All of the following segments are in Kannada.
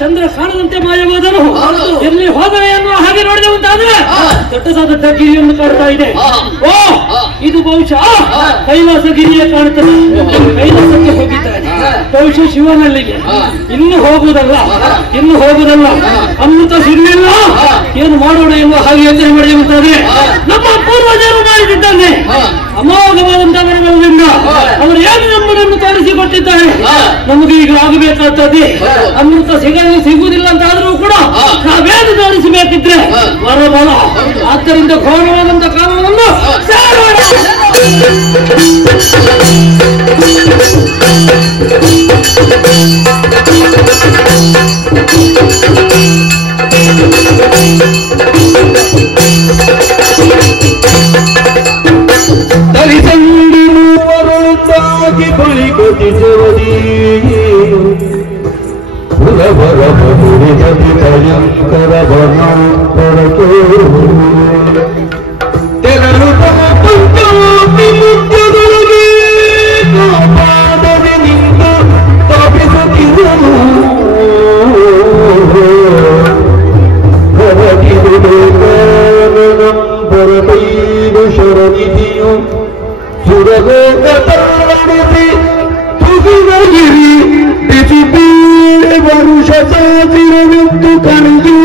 ಚಂದ್ರ ಕಾಣದಂತೆ ಮಾಯವಾದನು ಎಲ್ಲಿ ಹೋದರೆ ಎನ್ನುವ ಹಾಗೆ ನೋಡಿದೆ ಅಂತಾದ್ರೆ ದೊಡ್ಡದಾದ ಗಿರಿಯನ್ನು ಕಾಣ್ತಾ ಇದೆ. ಓ, ಇದು ಬಹುಶಃ ಕೈಲಾಸ ಗಿರಿಯೇ ಕಾಣುತ್ತದೆ. ಕೈಲಾಸಕ್ಕೆ ಹೋಗಿದ್ದಾನೆ ಬಹುಶಃ ಶಿವನಲ್ಲಿಗೆ. ಇನ್ನು ಹೋಗುವುದಲ್ಲ ಅಮೃತ ಸಿಗಲಿಲ್ಲ, ಏನು ಮಾಡೋಣ ಎನ್ನುವ ಹಾಗೆ ಯೋಚನೆ ಮಾಡಿದೆ ಅಂತಾದ್ರೆ ನಮ್ಮ ಪೂರ್ವಜರು ಮಾಡಿದ್ದಾನೆ. ಅಮೋಘವಾದಂತಹ ವರಗಳಿಂದ ಅವರು ಏನು ನಮ್ಮನ್ನು ತೋರಿಸಿಕೊಟ್ಟಿದ್ದಾರೆ. ನಮಗೆ ಈಗ ಆಗಬೇಕಾಗ್ತದೆ. ಅಮೃತ ಸಿಗುವುದಿಲ್ಲ ಅಂತ ಆದ್ರೂ ಕೂಡ ನಾವೇನು ತೋರಿಸಬೇಕಿದ್ರೆ ವರಬಲ. ಆದ್ದರಿಂದ ಘೋರವಾದಂತಹ ಕಾರಣವನ್ನು ಸೇರೋಣ. ತರಿಸಂಡಿರುವರುತ್ತಾಗಿ ಬಳಿಗೊತಿಸವದಿ ಪುರವರಮುರಿಗತಿ ಭಯಂಕರ ಬನಾಂತರಕ್ಕೆ ತೆರಳುತ್ತ ಪಂಚಾಮಿ ಮುಖ್ಯದೊಳಗೆ ಕಾಪಾಡದೆ ನಿಂತು ತಪಿಸುತ್ತಿರುವುದು ಬರಬೈದು ಶರಣಿದಿಯು ಸುರಗೋಗ ತರಣಿಸಿ ತುಸುರಗಿರಿ ಬಿಸಿ ಬೀಳೆ ವರುಷ ಸಾಸಿರವೆಂದು ಕಣಿಗೆ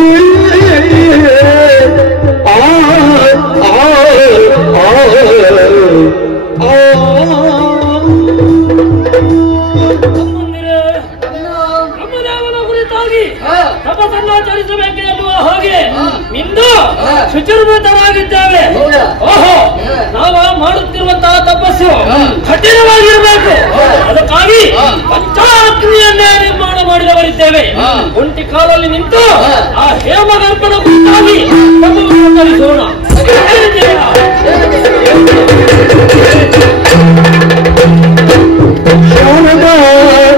ತಪಸ್ಸನ್ನಾಚರಿಸಬೇಕು ಎನ್ನುವ ಹಾಗೆ ಇಂದು ಶುಚಿರ್ಭೂತರಾಗಿದ್ದೇವೆ. ಓಹೋ, ನಾವು ಮಾಡುತ್ತಿರುವಂತಹ ತಪಸ್ಸು ಕಠಿಣವಾಗಿರಬೇಕು. ಅದಕ್ಕಾಗಿ ಪಂಚಾಗ್ನಿಯನ್ನೇ ನಿರ್ಮಾಣ ಮಾಡಿದವರಿದ್ದೇವೆ. ಒಂಟಿ ಕಾಲಲ್ಲಿ ನಿಂತು ಆ ಹೇಮಗರ್ಭನ ಕುರಿತಾಗಿ ತಪಸ್ಸನ್ನು ತರಿಸೋಣ.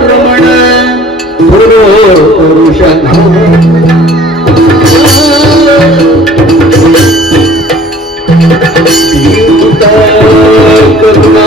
ರಮಣ ಪುರುಷನ ಕರುಣಾ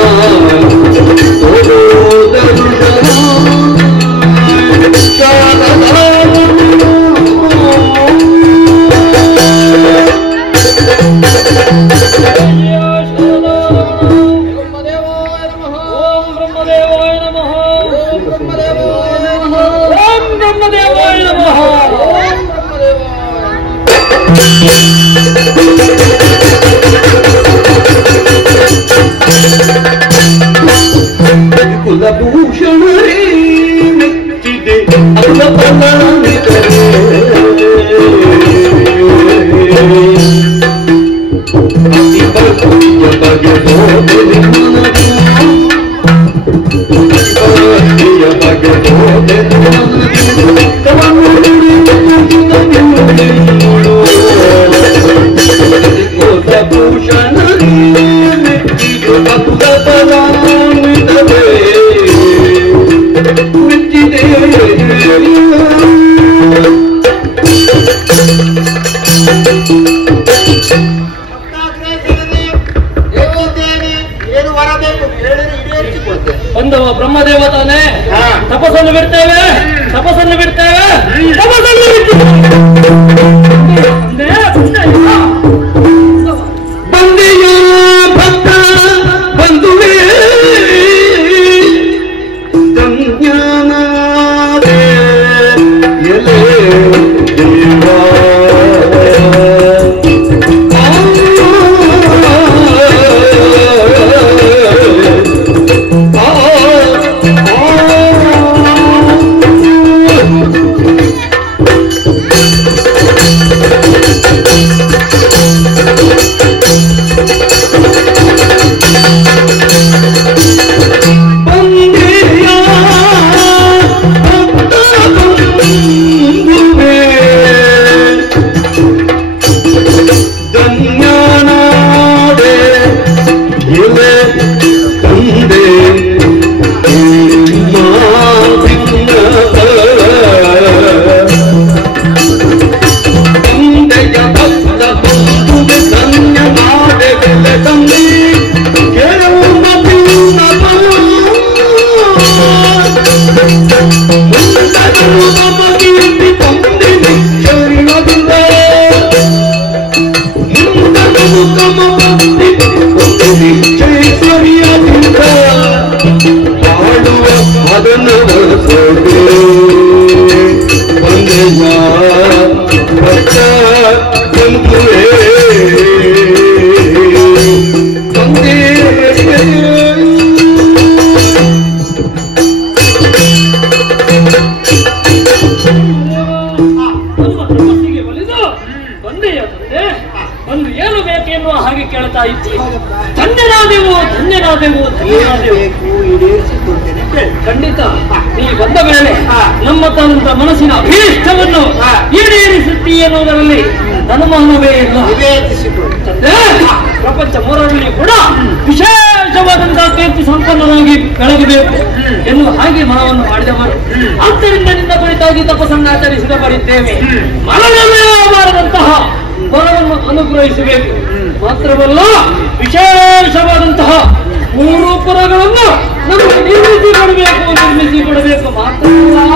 ಕುಲಭೂಷಣರೇ ಮೆಚ್ಚಿದೆ ಅಲ್ಲ ಫಲಾನಿತರೇ ಅತಿ ಭಕ್ತಿಯ ಬಗೆ ಹೋದರೆ ಭಕ್ತಿಯ ಬಗೆ ಹೋದರೆ ಕುಲಭೂಷಣರೇ ಮೆಚ್ಚಿದೆ ಅಲ್ಲ ಫಲಾನಿತರೇ ಬಂದವ ಬ್ರಹ್ಮದೇವತಾನೆ. ತಪಸ್ಸನ್ನು ಬಿಡ್ತೇವೆ. ಬಂದೆಯ ಭಕ್ತ ಬಂಧುವೇ ಸಂಜ್ಞಾನದೇ ಎಲೆ ದೇವಾ ಧನ್ಯನಾದೆ ಧನ್ಯರಾದೆವು ಧನ್ಯರಾದೆವು ಧನ್ಯರಾದೆವು. ಖಂಡಿತ ನೀ ಬಂದ ಮೇಲೆ ನಮ್ಮ ತನ್ನ ಮನಸ್ಸಿನ ಅಭೀಷ್ಟವನ್ನು ಈಡೇರಿಸುತ್ತೀ ಎನ್ನುವುದರಲ್ಲಿ ಅನುಮಾನವೇ ಇಲ್ಲ. ಪ್ರಪಂಚ ಮೂರರಲ್ಲಿ ಕೂಡ ವಿಶೇಷವಾದಂತಹ ಕೀರ್ತಿ ಸಂಪನ್ನನಾಗಿ ಬೆಳಗಬೇಕು ಎನ್ನುವ ಹಾಗೆ ಮನವನ್ನು ಮಾಡಿದವರು. ಆದ್ದರಿಂದ ನಿನ್ನ ಕುರಿತಾಗಿ ತಪಸ್ಸನ್ನು ಆಚರಿಸಿದ ಬರಿದ್ದೇವೆ. ಮರಣವೇ ಬಾರದಂತಹ ಬಲವನ್ನು ಅನುಗ್ರಹಿಸಬೇಕು. ಮಾತ್ರವಲ್ಲ, ವಿಶೇಷವಾದಂತಹ 3 ಪುರಗಳನ್ನು ನಮಗೆ ನಿರ್ಮಿಸಿ ಕೊಡಬೇಕು ಮಾತ್ರವಲ್ಲ.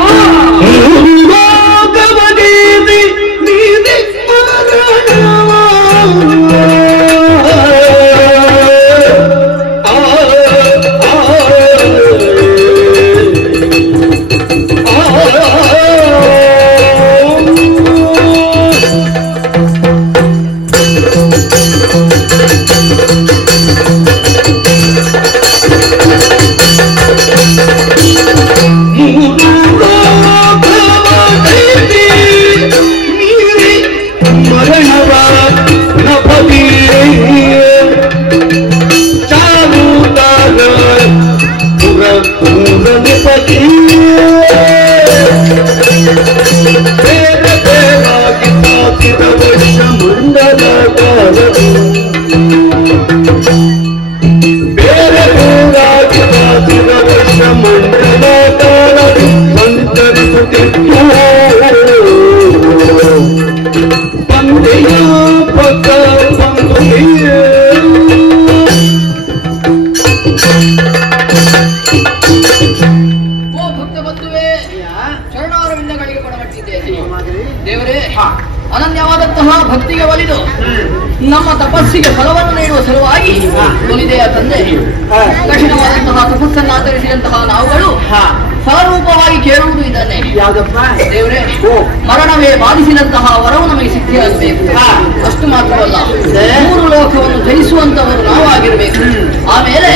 ಅನನ್ಯವಾದಂತಹ ಭಕ್ತಿಗೆ ಒಲಿದು ನಮ್ಮ ತಪಸ್ಸಿಗೆ ಫಲವನ್ನು ನೀಡುವ ಸಲುವಾಗಿ ಒಲಿದೆಯ ತಂದೆ ಕಠಿಣವಾದಂತಹ ತಪಸ್ಸನ್ನು ಆಚರಿಸಿದಂತಹ ನಾವುಗಳು ಫಲರೂಪವಾಗಿ ಕೇಳುವುದು ಇದನ್ನೇ. ಯಾವುದಪ್ಪ ದೇವರೇ, ಮರಣವೇ ಬಾಧಿಸಿದಂತಹ ವರವು ನಮಗೆ ಸಿದ್ಧಿಯಾಗಬೇಕು. ಅಷ್ಟು ಮಾತ್ರವಲ್ಲ, 3 ಲೋಕವನ್ನು ಜಯಿಸುವಂತವರು ನಾವಾಗಿರ್ಬೇಕು. ಆಮೇಲೆ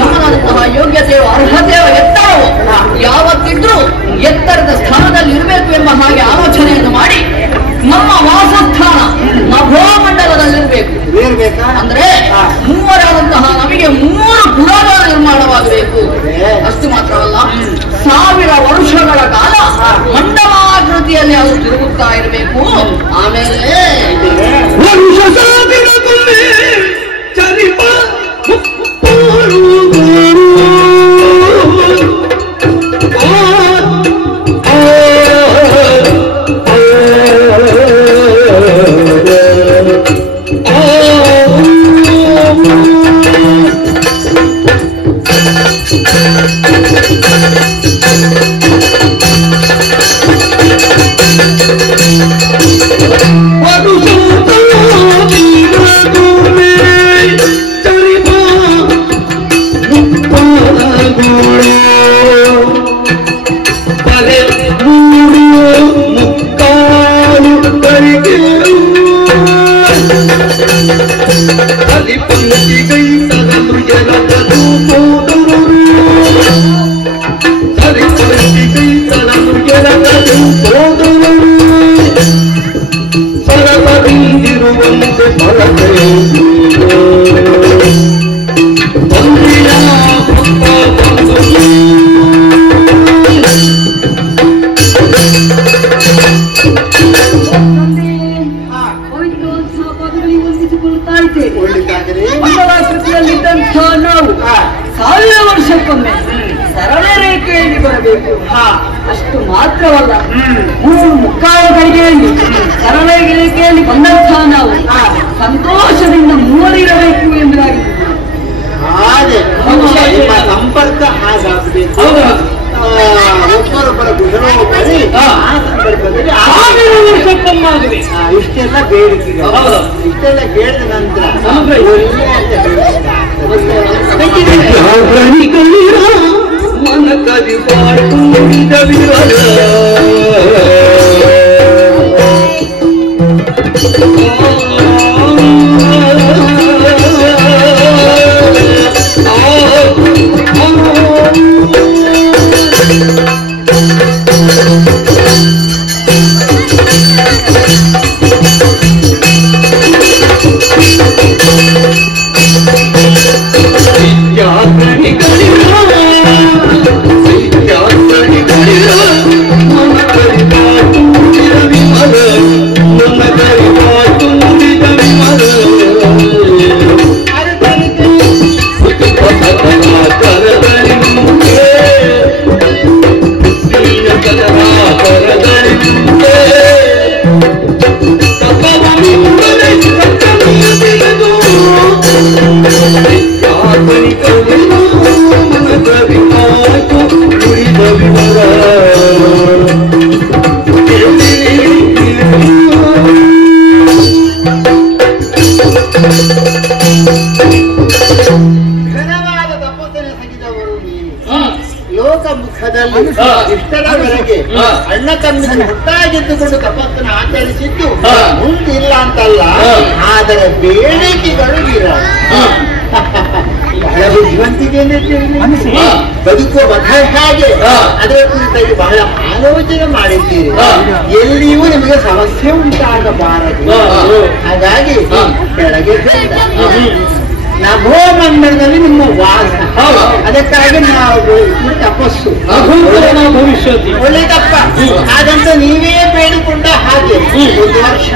ನಮ್ಮದಾದಂತಹ ಯೋಗ್ಯತೆಯು ಅರ್ಹತೆಯ ಎತ್ತರವು ಯಾವತ್ತಿದ್ರೂ ಎತ್ತರದ ಸ್ಥಾನದಲ್ಲಿ ಇರಬೇಕು ಎಂಬ ಹಾಗೆ ಆಲೋಚನೆಯನ್ನು ಮಾಡಿ ನಮ್ಮ ವಾಸಸ್ಥಾನ ನಭೋಮಂಡಲದಲ್ಲಿರಬೇಕು. ಅಂದ್ರೆ ಮೂವರಾದಂತಹ ನಮಗೆ 3 ಪುರಗಳ ನಿರ್ಮಾಣವಾಗಬೇಕು. ಅಷ್ಟು ಮಾತ್ರವಲ್ಲ, 1000 ವರ್ಷಗಳ ಕಾಲ ಮಂಡಲಾಕೃತಿಯಲ್ಲಿ ಅದು ತಿರುಗುತ್ತಾ ಇರಬೇಕು. ಆಮೇಲೆ ಮಂಡಲಾಕೃತಿಯಲ್ಲಿದ್ದಂತಹ ನಾವು 1000 ವರ್ಷಕ್ಕೊಮ್ಮೆ ಸರಳ ರೇಖೆಯಲ್ಲಿ ಬರಬೇಕು. ಅಷ್ಟು ಮಾತ್ರವಲ್ಲ, 3 ಮುಕ್ಕಾಲು ಗಡಿಗೆಯಲ್ಲಿ ಸರಳ ರೇಖೆಯಲ್ಲಿ ಬಂದಂತಹ ನಾವು ಸಂತೋಷದಿಂದ ಮೂವರಿರಬೇಕು ಎಂಬುದಾಗಿ ಸಂಪರ್ಕ ಹಾಗಾಗಬೇಕು. ಒಬ್ಬರೊಬ್ಬರ ಕುಶಲೋಪರಿ ಆ ಸಂದರ್ಭದಲ್ಲಿ 1000 ವರ್ಷಕ್ಕೊಮ್ಮಾಗಬೇಕು. ಇಷ್ಟೆಲ್ಲ ಬೇಡಿಕೆಗಳು, ಇಷ್ಟೆಲ್ಲ ಕೇಳಿದ ನಂತರ ಮನ ಕದಿ ಪಾಡಿದ ವಿರಲ ಇಷ್ಟರವರೆಗೆ ಅಣ್ಣ ತಮ್ಮಿಗೆ ಒಟ್ಟಾಗಿದ್ದುಕೊಂಡು ತಪಸ್ಸನ್ನು ಆಚರಿಸಿದ್ದು ಮುಂದಿಲ್ಲ ಅಂತಲ್ಲ, ಆದರೆ ಬೇಡಿಕೆಗಳು ಇರಲ್ಲ. ಬಹಳ ಬುದ್ಧಿವಂತಿಕೆಯನ್ನು ಬದುಕುವ ಬಧ ಹೇಗೆ ಅದರ ಕುರಿತಾಗಿ ಬಹಳ ಆಲೋಚನೆ ಮಾಡಿದ್ದೀರಿ. ಎಲ್ಲಿಯೂ ನಿಮಗೆ ಸಮಸ್ಯೆ ಉಂಟಾಗಬಾರದು. ಹಾಗಾಗಿ ಕೆಳಗೆ ನಭೋ ಮಂದಿರದಲ್ಲಿ ನಿಮ್ಮ ವಾಸ, ಅದಕ್ಕಾಗಿ ನಾವು ತಪಸ್ಸು ಭವಿಷ್ಯತಿ ಒಳ್ಳೆದಪ್ಪ. ಹಾಗಂತ ನೀವೇ ಬೇಡಿಕೊಂಡ ಹಾಗೆ 1 ವರ್ಷ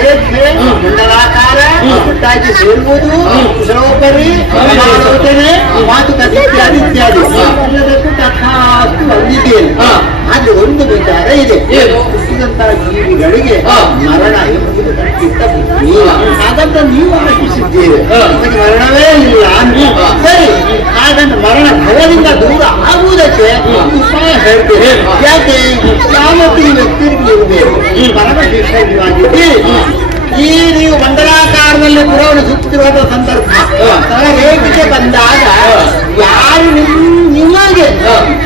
ರೇಖೆ ಮಂಡಲಾಕಾರ ಒಟ್ಟಾಗಿ ಸೇರುವುದು, ಕುಶಲೋಪರಿ ಆಲೋಚನೆ ಮಾತುಕತೆ ಇತ್ಯಾದಿ ಇತ್ಯಾದಿ ಎಲ್ಲದಕ್ಕೂ ತಥಾಸ್ತು ಬಂದಿದ್ದೇನೆ. ಆದ್ರೆ ಒಂದು ವಿಚಾರ ಇದೆ, ಹುಟ್ಟಿದಂತಹ ಜೀವಿಗಳಿಗೆ ಮರಣ ಎಂಬುದು ಖಂಡಿತ ಬುದ್ಧಿ. ಹಾಗಂತ ನೀವು ಆಶಿಸಿದ್ದೀರಿ ಮರಣವೇ ಇಲ್ಲ ಅಂತ. ಸರಿ, ಹಾಗಂತ ಮರಣ ಭಯದಿಂದ ದೂರ ಆಗುವುದಕ್ಕೆ ಉಪಾಯ ಹೇಳ್ತೇವೆ. ಯಾಕೆ ಯಾವತ್ತೂ ಈ ವ್ಯಕ್ತಿಗೆ ಇರಬೇಕು, ಪರಮಶಿಕ್ಷವಾಗಿದ್ದೀರಿ. ಈ ನೀವು ಮಂಡಲಾಕಾರದಲ್ಲಿ ಪುರವನ್ನು ಸುತ್ತಿರುವಂತಹ ಸಂದರ್ಭ ರೇಖೆಗೆ ಬಂದಾಗ ಯಾರು ನಿಮಗೆ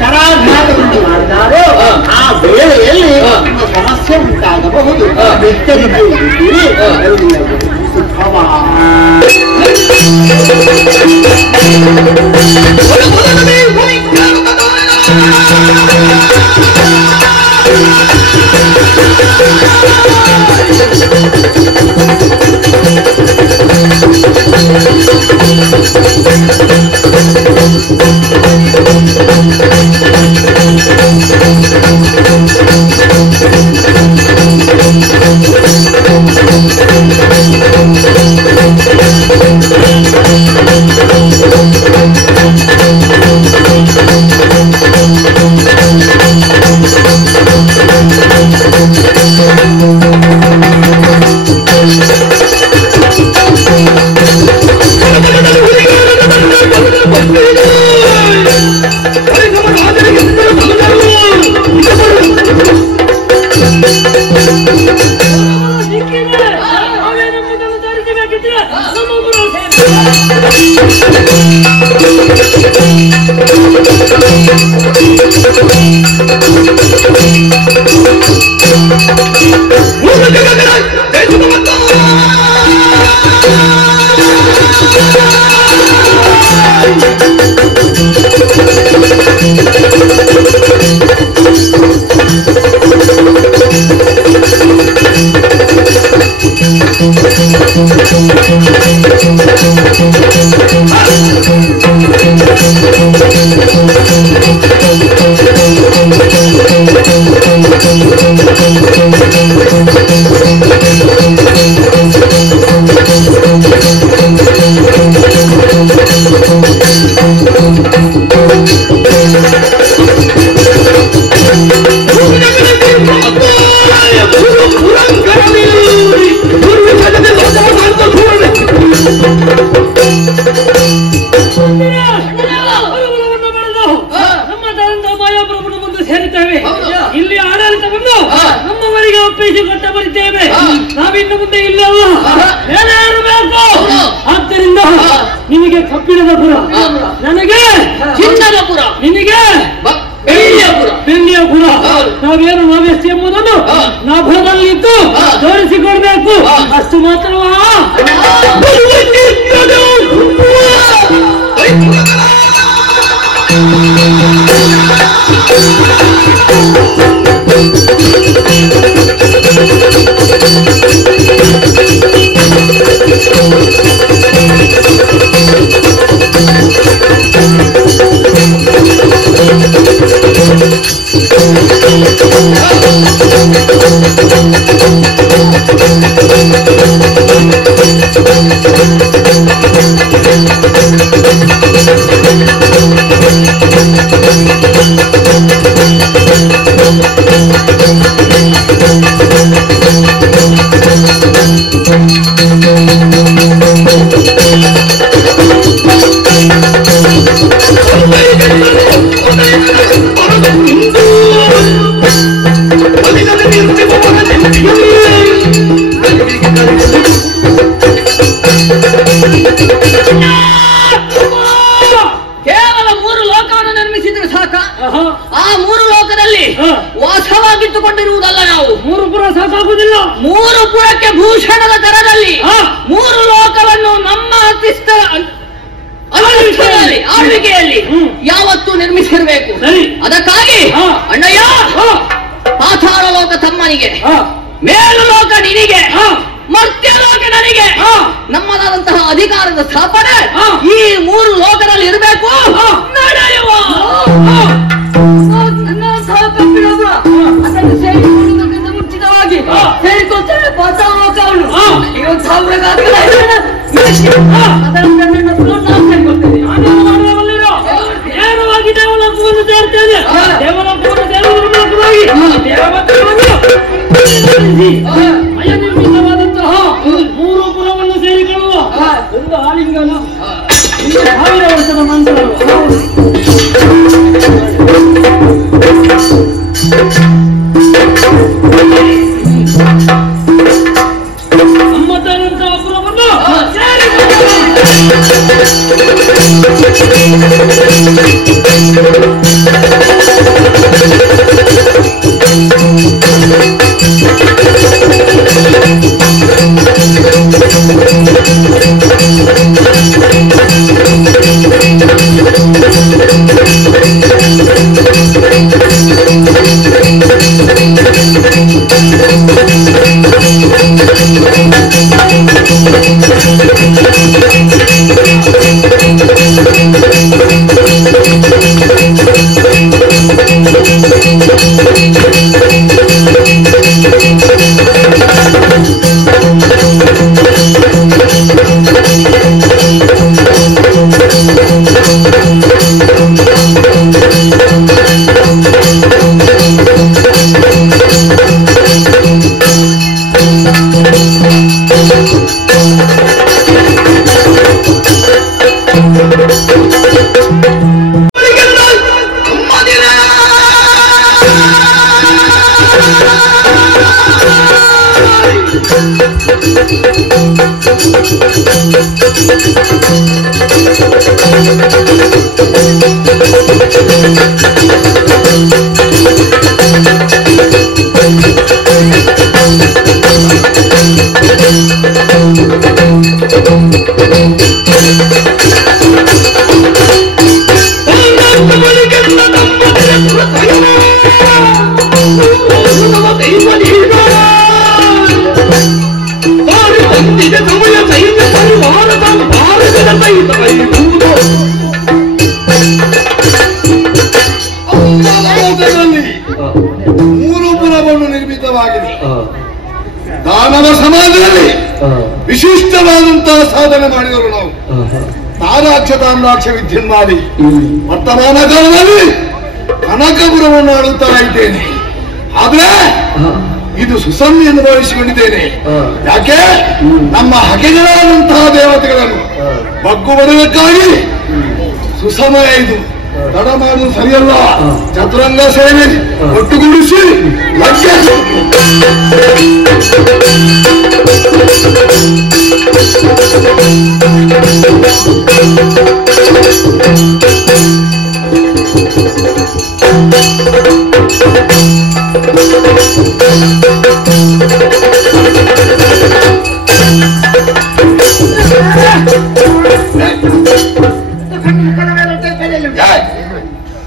ಶರಾಘಾತವನ್ನು ಮಾಡ್ತಾರೋ ಆ ವೇಳೆಯಲ್ಲಿ ಸಮಸ್ಯೆ ಉಂಟಾಗಬಹುದು. ಎಚ್ಚರಿಕೆ ಇದ್ದೀರಿ. ಇಲ್ಲಿ ಆಡಳಿತವನ್ನು ನಮ್ಮವರಿಗೆ ಒಪ್ಪಿಸಿಕೊಟ್ಟ ಬರಿತೇವೆ. ನಾವಿನ್ನು ಮುಂದೆ ಇಲ್ಲಲ್ಲ, ಬೇರೆ ಇರಬೇಕು. ಆದ್ದರಿಂದ ನಿಮಗೆ ಕಬ್ಬಿಣದ ಪುರ, ನನಗೆ ಚಿನ್ನದ ಪುರ, ನಿನಗೆ ಬೆಳ್ಳಿಯ ಪುರ. ನಾವೇನು ನಾವೆಷ್ಟು ಎಂಬುದನ್ನು ನಭದಲ್ಲಿದ್ದು ತೋರಿಸಿಕೊಡ್ಬೇಕು. ಅಷ್ಟು ಮಾತ್ರವಾ? ಕೇವಲ 3 ಲೋಕವನ್ನು ನಿರ್ಮಿಸಿದ್ರೆ ಸಾಕ? ಆ 3 ಲೋಕದಲ್ಲಿ ವಾಸವಾಗಿಟ್ಟುಕೊಂಡಿರುವುದಲ್ಲ ನಾವು. 3 ಪುರ ಸಾಕಾಗುವುದಿಲ್ಲ. 3 ಪುರಕ್ಕೆ ಭೂಷಣದ ದರದಲ್ಲಿ 3 ಲೋಕವನ್ನು ನಮ್ಮ ಆಳ್ವಿಕೆಯಲ್ಲಿ ಯಾವತ್ತೂ ನಿರ್ಮಿಸಿರಬೇಕು. ಅದಕ್ಕಾಗಿ ಅಣ್ಣಯ್ಯ, ಪಾತಾಳ ಲೋಕ ತಮ್ಮನಿಗೆ, ಮೇಲು ಲೋಕ ನಿನಗೆ, ಮರ್ತ್ಯಲೋಕ ನನಗೆ ನಮ್ಮದಾದಂತಹ ಅಧಿಕಾರದ ಸ್ಥಾಪನೆ ಈ 3 ಲೋಕದಲ್ಲಿ ಇರಬೇಕು. ನಡೆಯುವ ಅದನ್ನು ಸೇರಿಕೊಳ್ಳುವುದರಿಂದ ಮುಂಚಿತವಾಗಿ ಸೇರಿಕೊಳ್ತೇವೆ ಪಾತಾಳ ಲೋಕವನ್ನು. ಈಗ 1000 ಗಾತ್ರ ಅದನ್ನು ನಾವು ಸೇರಿಕೊಳ್ತೇವೆ. ನೇರವಾಗಿ ದೇವಲೋಕವನ್ನು ಸೇರ್ತೇನೆ. ದೇವಲೋಕವನ್ನು ದೇವಲೋಕವಾಗಿ ನಿರ್ಮಿತವಾದಂತಹ 3 ಪುರವನ್ನು ಸೇರಿಕೊಳ್ಳುವ ಒಂದು ಆಲಿಂಗನ 1000 ವರ್ಷದ ನಂತರ ನಮ್ಮದಾದಂತಹ ಪುರವನ್ನು ನಿರ್ಮಿತವಾಗಿದೆ. ದಾನವ ಸಮಾಜದಲ್ಲಿ ವಿಶಿಷ್ಟವಾದಂತಹ ಸಾಧನೆ ಮಾಡಿದರು ನಾವು. ತಾರಾಕ್ಷ ತಾಮ್ರಾಕ್ಷ ವಿದ್ಯನ್ಮಾಡಿ ವರ್ತಮಾನ ಕಾಲದಲ್ಲಿ ಕನಕಪುರವನ್ನು ಆಳುತ್ತಾ ಇದ್ದೇನೆ. ಆದ್ರೆ ಇದು ಸುಸಮ್ಯನ್ನು ಭಾವಿಸಿಕೊಂಡಿದ್ದೇನೆ. ಯಾಕೆ ನಮ್ಮ ಹಗೆಗಳಾದಂತಹ ದೇವತೆಗಳನ್ನು ಬಗ್ಗು ಬರುವುದಕ್ಕಾಗಿ ಸುಸಮಯ ಇದು. ತಡ ಮಾಡುವುದು ಸರಿಯಲ್ಲ. ಚತುರಂಗ ಸೇನೆ ಒಟ್ಟುಗೂಡಿಸಿ ಲಕ್ಷ್ಯ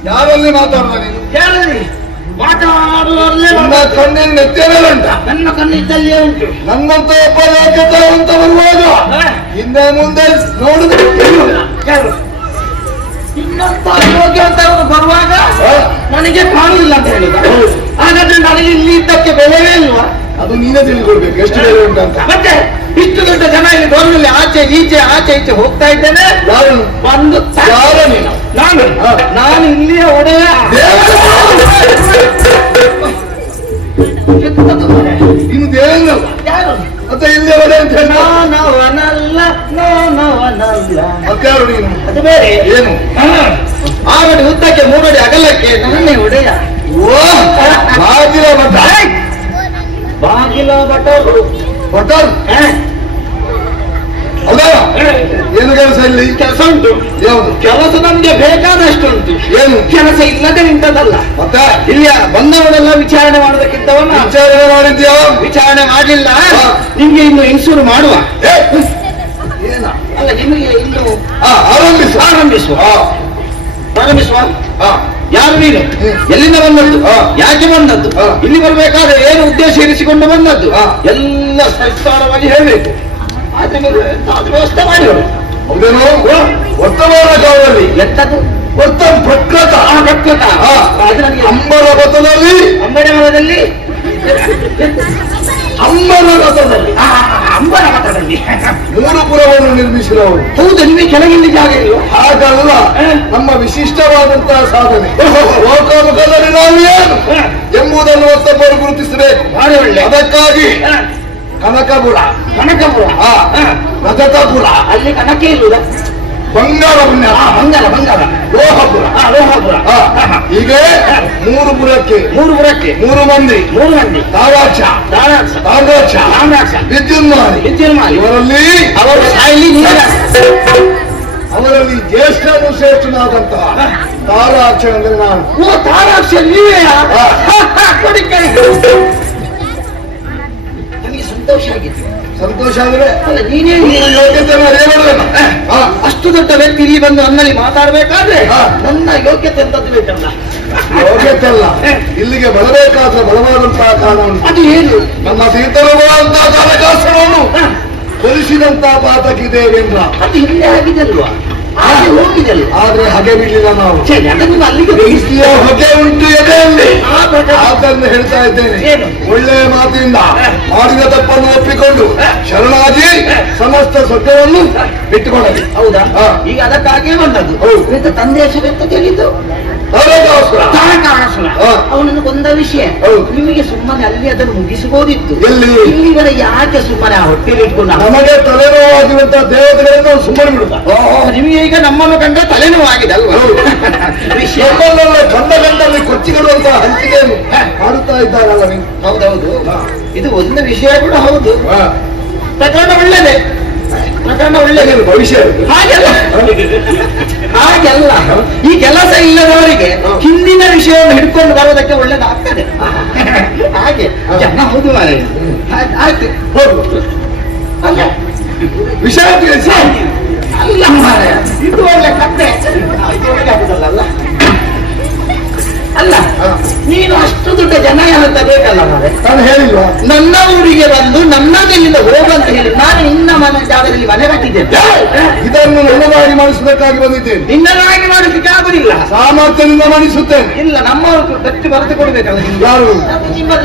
ಯಾರಲ್ಲಿ ಮಾತಾಡುವ ನೀನು? ನನ್ನ ಕಣ್ಣಿನ ನೆತ್ತೇನೆ ಉಂಟ. ನನ್ನ ಕಣ್ಣಿದ್ದಲ್ಲೇ ಉಂಟು. ನನ್ನಂತ ಒಬ್ಬ ಯೋಗ್ಯತೆ ಅಂತ ಬರುವಾಗ ಹಿಂದೆ ಮುಂದೆ ನೋಡಿದ್ರೆ ಇನ್ನೊಂದು ಯೋಗ್ಯ ಅಂತ ಬರುವಾಗ ನನಗೆ ಕಾಣುವುದಿಲ್ಲ ಅಂತ ಹೇಳಿದ. ಹಾಗಾದ್ರೆ ನನಗೆ ಇಲ್ಲಿ ಇದ್ದಕ್ಕೆ ಬೆಲೆವೇ ಇಲ್ವಾ? ಅದು ನೀನೇ ತಿಳಿಕೊಡ್ಬೇಕು ಎಷ್ಟು ಬೇರೆ ಉಂಟಂತ. ಮತ್ತೆ ಇಷ್ಟು ದೊಡ್ಡ ಜನ ಇಲ್ಲಿ ರೋಡ್ನಲ್ಲಿ ಆಚೆ ಈಚೆ ಹೋಗ್ತಾ ಇದ್ದೇನೆ. ಒಂದು ಯಾರ ನೀನು? ನಾನು ಇಲ್ಲಿಯ ಒಡೆಯ. ಇನ್ನು ದೇವನಲ್ಲ ಮತ್ತೆ ಇಲ್ಲಿ ಒಡೆ ಅಂತ ಹೇಳಿ ನಾನವನಲ್ಲ. ಮತ್ತಾರು ನೀನು? ಅದು ಬೇರೆ ಏನು? 6 ಅಡಿ ಉದ್ದಕ್ಕೆ 3 ಅಡಿ ಅಗಲಕ್ಕೆ ನಾನೇ ಒಡೆಯ. ಬಾಗಿಲ ಭಟರು. ಹೌದಾ? ಏನು ಕೆಲಸ ಇಲ್ಲಿ? ಕೆಲಸ ಉಂಟು. ಯಾವುದು ಕೆಲಸ ನಮ್ಗೆ ಬೇಕಾದಷ್ಟು ಉಂಟು. ಏನು ಕೆಲಸ ಇಲ್ಲದೆ ನಿಂತದಲ್ಲ. ಮತ್ತೆ ಇಲ್ಲಿಯ ಬಂದವರೆಲ್ಲ ವಿಚಾರಣೆ ಮಾಡೋದಕ್ಕಿಂತವನ್ನ ವಿಚಾರಣೆ ಮಾಡಿದ್ಯಾ? ವಿಚಾರಣೆ ಮಾಡಲಿಲ್ಲ. ನಿಮ್ಗೆ ಇನ್ನು ಇನ್ಸೂರ್ ಮಾಡುವ. ಏನ ಅಲ್ಲ ನಿಮಗೆ ಇನ್ನು ಆರಂಭಿಸುವ. ಯಾರು ನೀನು? ಎಲ್ಲಿಂದ ಬಂದದ್ದು? ಯಾಕೆ ಬಂದದ್ದು? ಇಲ್ಲಿ ಬರ್ಬೇಕಾದ್ರೆ ಏನು ಉದ್ದೇಶ ಇರಿಸಿಕೊಂಡು ಬಂದದ್ದು ಎಲ್ಲ ಸವಿಸ್ತಾರವಾಗಿ ಹೇಳಬೇಕು. ಆದ್ರೆ ವ್ಯವಸ್ಥೆ ಮಾಡಿ ಹೌದೇನು? ವರ್ತಮಾನ ಕಾಲದಲ್ಲಿ ಎಂತದ್ದು? ಪ್ರಕೃತ ಅಂಬರ ಪಥದಲ್ಲಿ ಅಂಬರ ಮರದಲ್ಲಿ ಅಂಬರ ಮಠದಲ್ಲಿ 3 ಪುರವನ್ನು ನಿರ್ಮಿಸಿದವರು. ಹೌದು, ನಿಮಗೆ ಕೆಳಗಿಲ್ಲಿ ಜಾಗ ಇಲ್ಲ. ಹಾಗಲ್ಲ, ನಮ್ಮ ವಿಶಿಷ್ಟವಾದಂತಹ ಸಾಧನೆ. ಲೋಕಾಮುಖದಲ್ಲಿ ನಾವು ಏನು ಎಂಬುದನ್ನು ಮತ್ತೊಬ್ಬರು ಗುರುತಿಸಬೇಕು. ಬಹಳ ಒಳ್ಳೆ. ಅದಕ್ಕಾಗಿ ಕನಕಪುರ, ರಜತಪುರ, ಅಲ್ಲಿ ಕನಕೆ ಇರುವುದ? ಬಂಗಾರ ಬಂಗಾರ ಲೋಹಪುರ. ಹೀಗೆ 3 ಪುರಕ್ಕೆ 3 ಮಂದಿ ತಾರಾಕ್ಷ ವಿದ್ಯುನ್ಮಾನಿ. ಇವರಲ್ಲಿ ಅವರಲ್ಲಿ ಜ್ಯೇಷ್ಠನು ಶ್ರೇಷ್ಠನಾದಂತಹ ತಾರಾಕ್ಷ ಅಂದ್ರೆ ನಾನು. ತಾರಾಕ್ಷ ನೀವೇ? ನನಗೆ ಸಂತೋಷ ಆಗಿತ್ತು. ಸಂತೋಷ ಅಂದ್ರೆ ಅಲ್ಲ, ನೀನೇ ಯೋಗ್ಯತೆ ಅಷ್ಟು ದೊಡ್ಡ ವ್ಯಕ್ತಿ ಇಲ್ಲಿ ಬಂದು ನನ್ನಲ್ಲಿ ಮಾತಾಡ್ಬೇಕಾದ್ರೆ ನನ್ನ ಯೋಗ್ಯತೆ ಅಂತದ್ದು ಬೇಕಲ್ಲ. ಯೋಗ್ಯತೆ ಅಲ್ಲ, ಇಲ್ಲಿಗೆ ಬರಬೇಕಾದ್ರೆ ಬಲವಾದಂತಹ ಕಾರಣ ಉಂಟು. ಅದು ಏನು? ನಮ್ಮ ಸೀತರುಗಳಂತಹ ತಾರಕಾಸುರನು ಕೊಲಿಸಿದಂತಹ ಪಾತಕಿದೇವೇಂದ್ರ. ಅದು ಇಲ್ಲೇ ಆಗಿದಲ್ವಾ? ಹೋಗಿದಲ್ವ? ಆದ್ರೆ ಹಾಗೆ ಬಿಡ್ಲಿಲ್ಲ ನಾವು. ಅದನ್ನು ಅಲ್ಲಿಗೆ ಬೆಂಕಿಯ ಹೊಗೆ ಉಂಟು ಎದೆಯಲ್ಲಿ. ಅದನ್ನು ಹೇಳ್ತಾ ಇದ್ದೇನೆ. ಒಳ್ಳೆಯ ಮಾತಿನಿಂದ ಮಾಡಿದ ತಪ್ಪನ್ನು ಒಪ್ಪಿಕೊಂಡು ಶರಣಾಗಿ ಸಮಸ್ತ ಸ್ವರ್ಗವನ್ನು ಬಿಟ್ಟುಕೊಳ್ಳಲಿ. ಹೌದಾ? ಈಗ ಅದಕ್ಕಾಗಿಯೇ ಬಂದದ್ದು. ತಂದೆ ಹೆಸರೆಂತ ಕೇಳಿದ್ದು? ತಾರಕಾಸುರ. ಅವನನ್ನು ಕೊಂದ ವಿಷಯ ನಿಮಗೆ ಸುಮ್ಮನೆ ಅಲ್ಲಿ ಅದನ್ನು ಮುಗಿಸಬಹುದಿತ್ತು. ಇಲ್ಲಿವರೆ ಯಾಕೆ ಸುಮ್ಮನೆ ಆ ಹೊಟ್ಟೆಯಲ್ಲಿ ಇಟ್ಕೊಂಡು? ನಮಗೆ ತಲೆನೋವಾಗಿರುವಂತಹ ದೇವತೆಗಳನ್ನು ಸುಮ್ಮನೆ ಬಿಡುತ್ತ. ನಿಮಗೆ ಈಗ ನಮ್ಮನ್ನು ಕಂಡ್ರೆ ತಲೆನೋವು ಆಗಿದೆ ಅಲ್ವಾ? ಗಂಡಲ್ಲಿ ಕೊಚ್ಚಿಕೊಳ್ಳುವಂತಹ ಹಂಚಿಕೆಯನ್ನು ಮಾಡುತ್ತಾ ಇದ್ದಾರಲ್ಲ ನೀವು. ಹೌದೌದು, ಇದು ಒಂದು ವಿಷಯ ಕೂಡ ಹೌದು. ಪ್ರಕರಣ ಒಳ್ಳೆಯದೇ, ಪ್ರಕರಣ ಒಳ್ಳೆಯದೇ. ಭವಿಷ್ಯ ಹಾಗೆಲ್ಲ ಈ ಕೆಲಸ ಇಲ್ಲದವರಿಗೆ ಹಿಂದಿನ ವಿಷಯವನ್ನು ಹಿಡ್ಕೊಂಡು ಬರೋದಕ್ಕೆ ಒಳ್ಳೇದಾಗ್ತದೆ. ಹಾಗೆ ಜನ ಹೌದು ಮಾರೆ. ಆಯ್ತು, ಹೋಗು. ವಿಷಯ ತಿಳಿಸಿ. ಅಲ್ಲ ಮಾರೆ, ಇದು ಒಳ್ಳೆ ಕತೆ. ಅಲ್ಲ ಅಲ್ಲ, ನೀನು ಅಷ್ಟು ದೊಡ್ಡ ಜನ ಅಂತ ಬೇಕಲ್ಲ ಮಾರೆ. ನಾನು ಹೇಳಿಲ್ವಾ? ನನ್ನ ಊರಿಗೆ ಬಂದು ನನ್ನದಲ್ಲಿಂದ ಹೋಗಂತ ಹೇಳಿ ನಾನು ನಿನ್ನ ಮನೆ ಜಾಗದಲ್ಲಿ ಮನೆ ಕಟ್ಟಿದ್ದೇನೆ. ಇದನ್ನು ನನ್ನದಾಗಿ ಮಾಡಿಸಬೇಕಾಗಿ ಬಂದಿದ್ದೇನೆ. ನಿನ್ನದಾಗಿ ಮಾಡಿಸಲಿಕ್ಕೆ ಆಗುದಿಲ್ಲ. ಸಾಮರ್ಥ್ಯದಿಂದ ಮಾಡಿಸುತ್ತೇನೆ. ಇಲ್ಲ, ನಮ್ಮವರು ಗಟ್ಟಿ ಬರೆದು ಕೊಡ್ಬೇಕಲ್ಲ. ಯಾರು?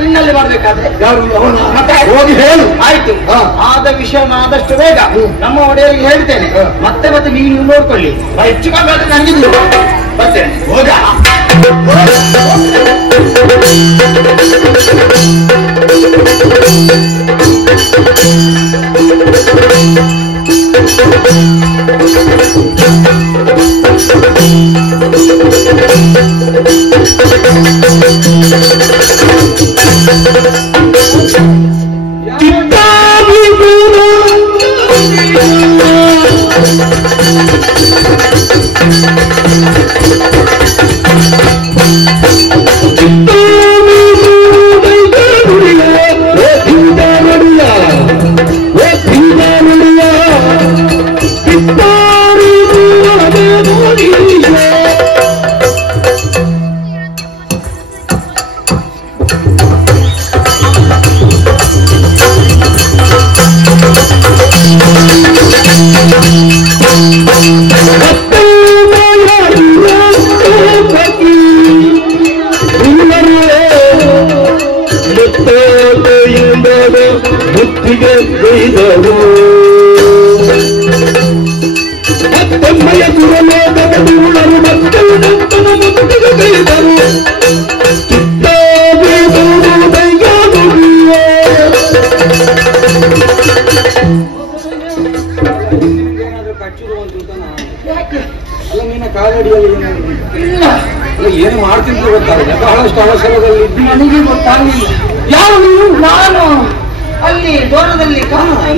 ನಿನ್ನಲ್ಲಿ ಮಾಡ್ಬೇಕಾದ್ರೆ ಯಾರು? ಹೋಗಿ ಹೇಳು. ಆಯ್ತು, ಆದ ವಿಷಯ ಆದಷ್ಟು ಬೇಗ ನಮ್ಮ ಒಡೆಯರಿಗೆ ಹೇಳ್ತೇನೆ. ಮತ್ತೆ ನೀವು ನೋಡ್ಕೊಳ್ಳಿ. ಹೆಚ್ಚು ಕಮ್ಮಿ ಆದ್ರೆ ನನಗೆ ಮತ್ತೆ ಹೋಗ. ಬ್ರಹ್ಮಯ ಸುರಲೋಕದ ದುರುಳರು ಮಕ್ಕಳು ನಂತನ ಮುತ್ತಿಗೆ ಕೈದರು ಅಲ್ಲ ನಿನ್ನ ಕಾಲಡಿಯಲ್ಲಿ ಏನು ಮಾಡ್ತಿದ್ರು ಗೊತ್ತಾಗುತ್ತೆ ಬಹಳಷ್ಟು ಅವಸರದಲ್ಲಿ ನನಗೆ ಗೊತ್ತಾಗಲಿಲ್ಲ. ಯಾರು ನೀವು? ನಾನು ಅಲ್ಲಿ ದೂರದಲ್ಲಿ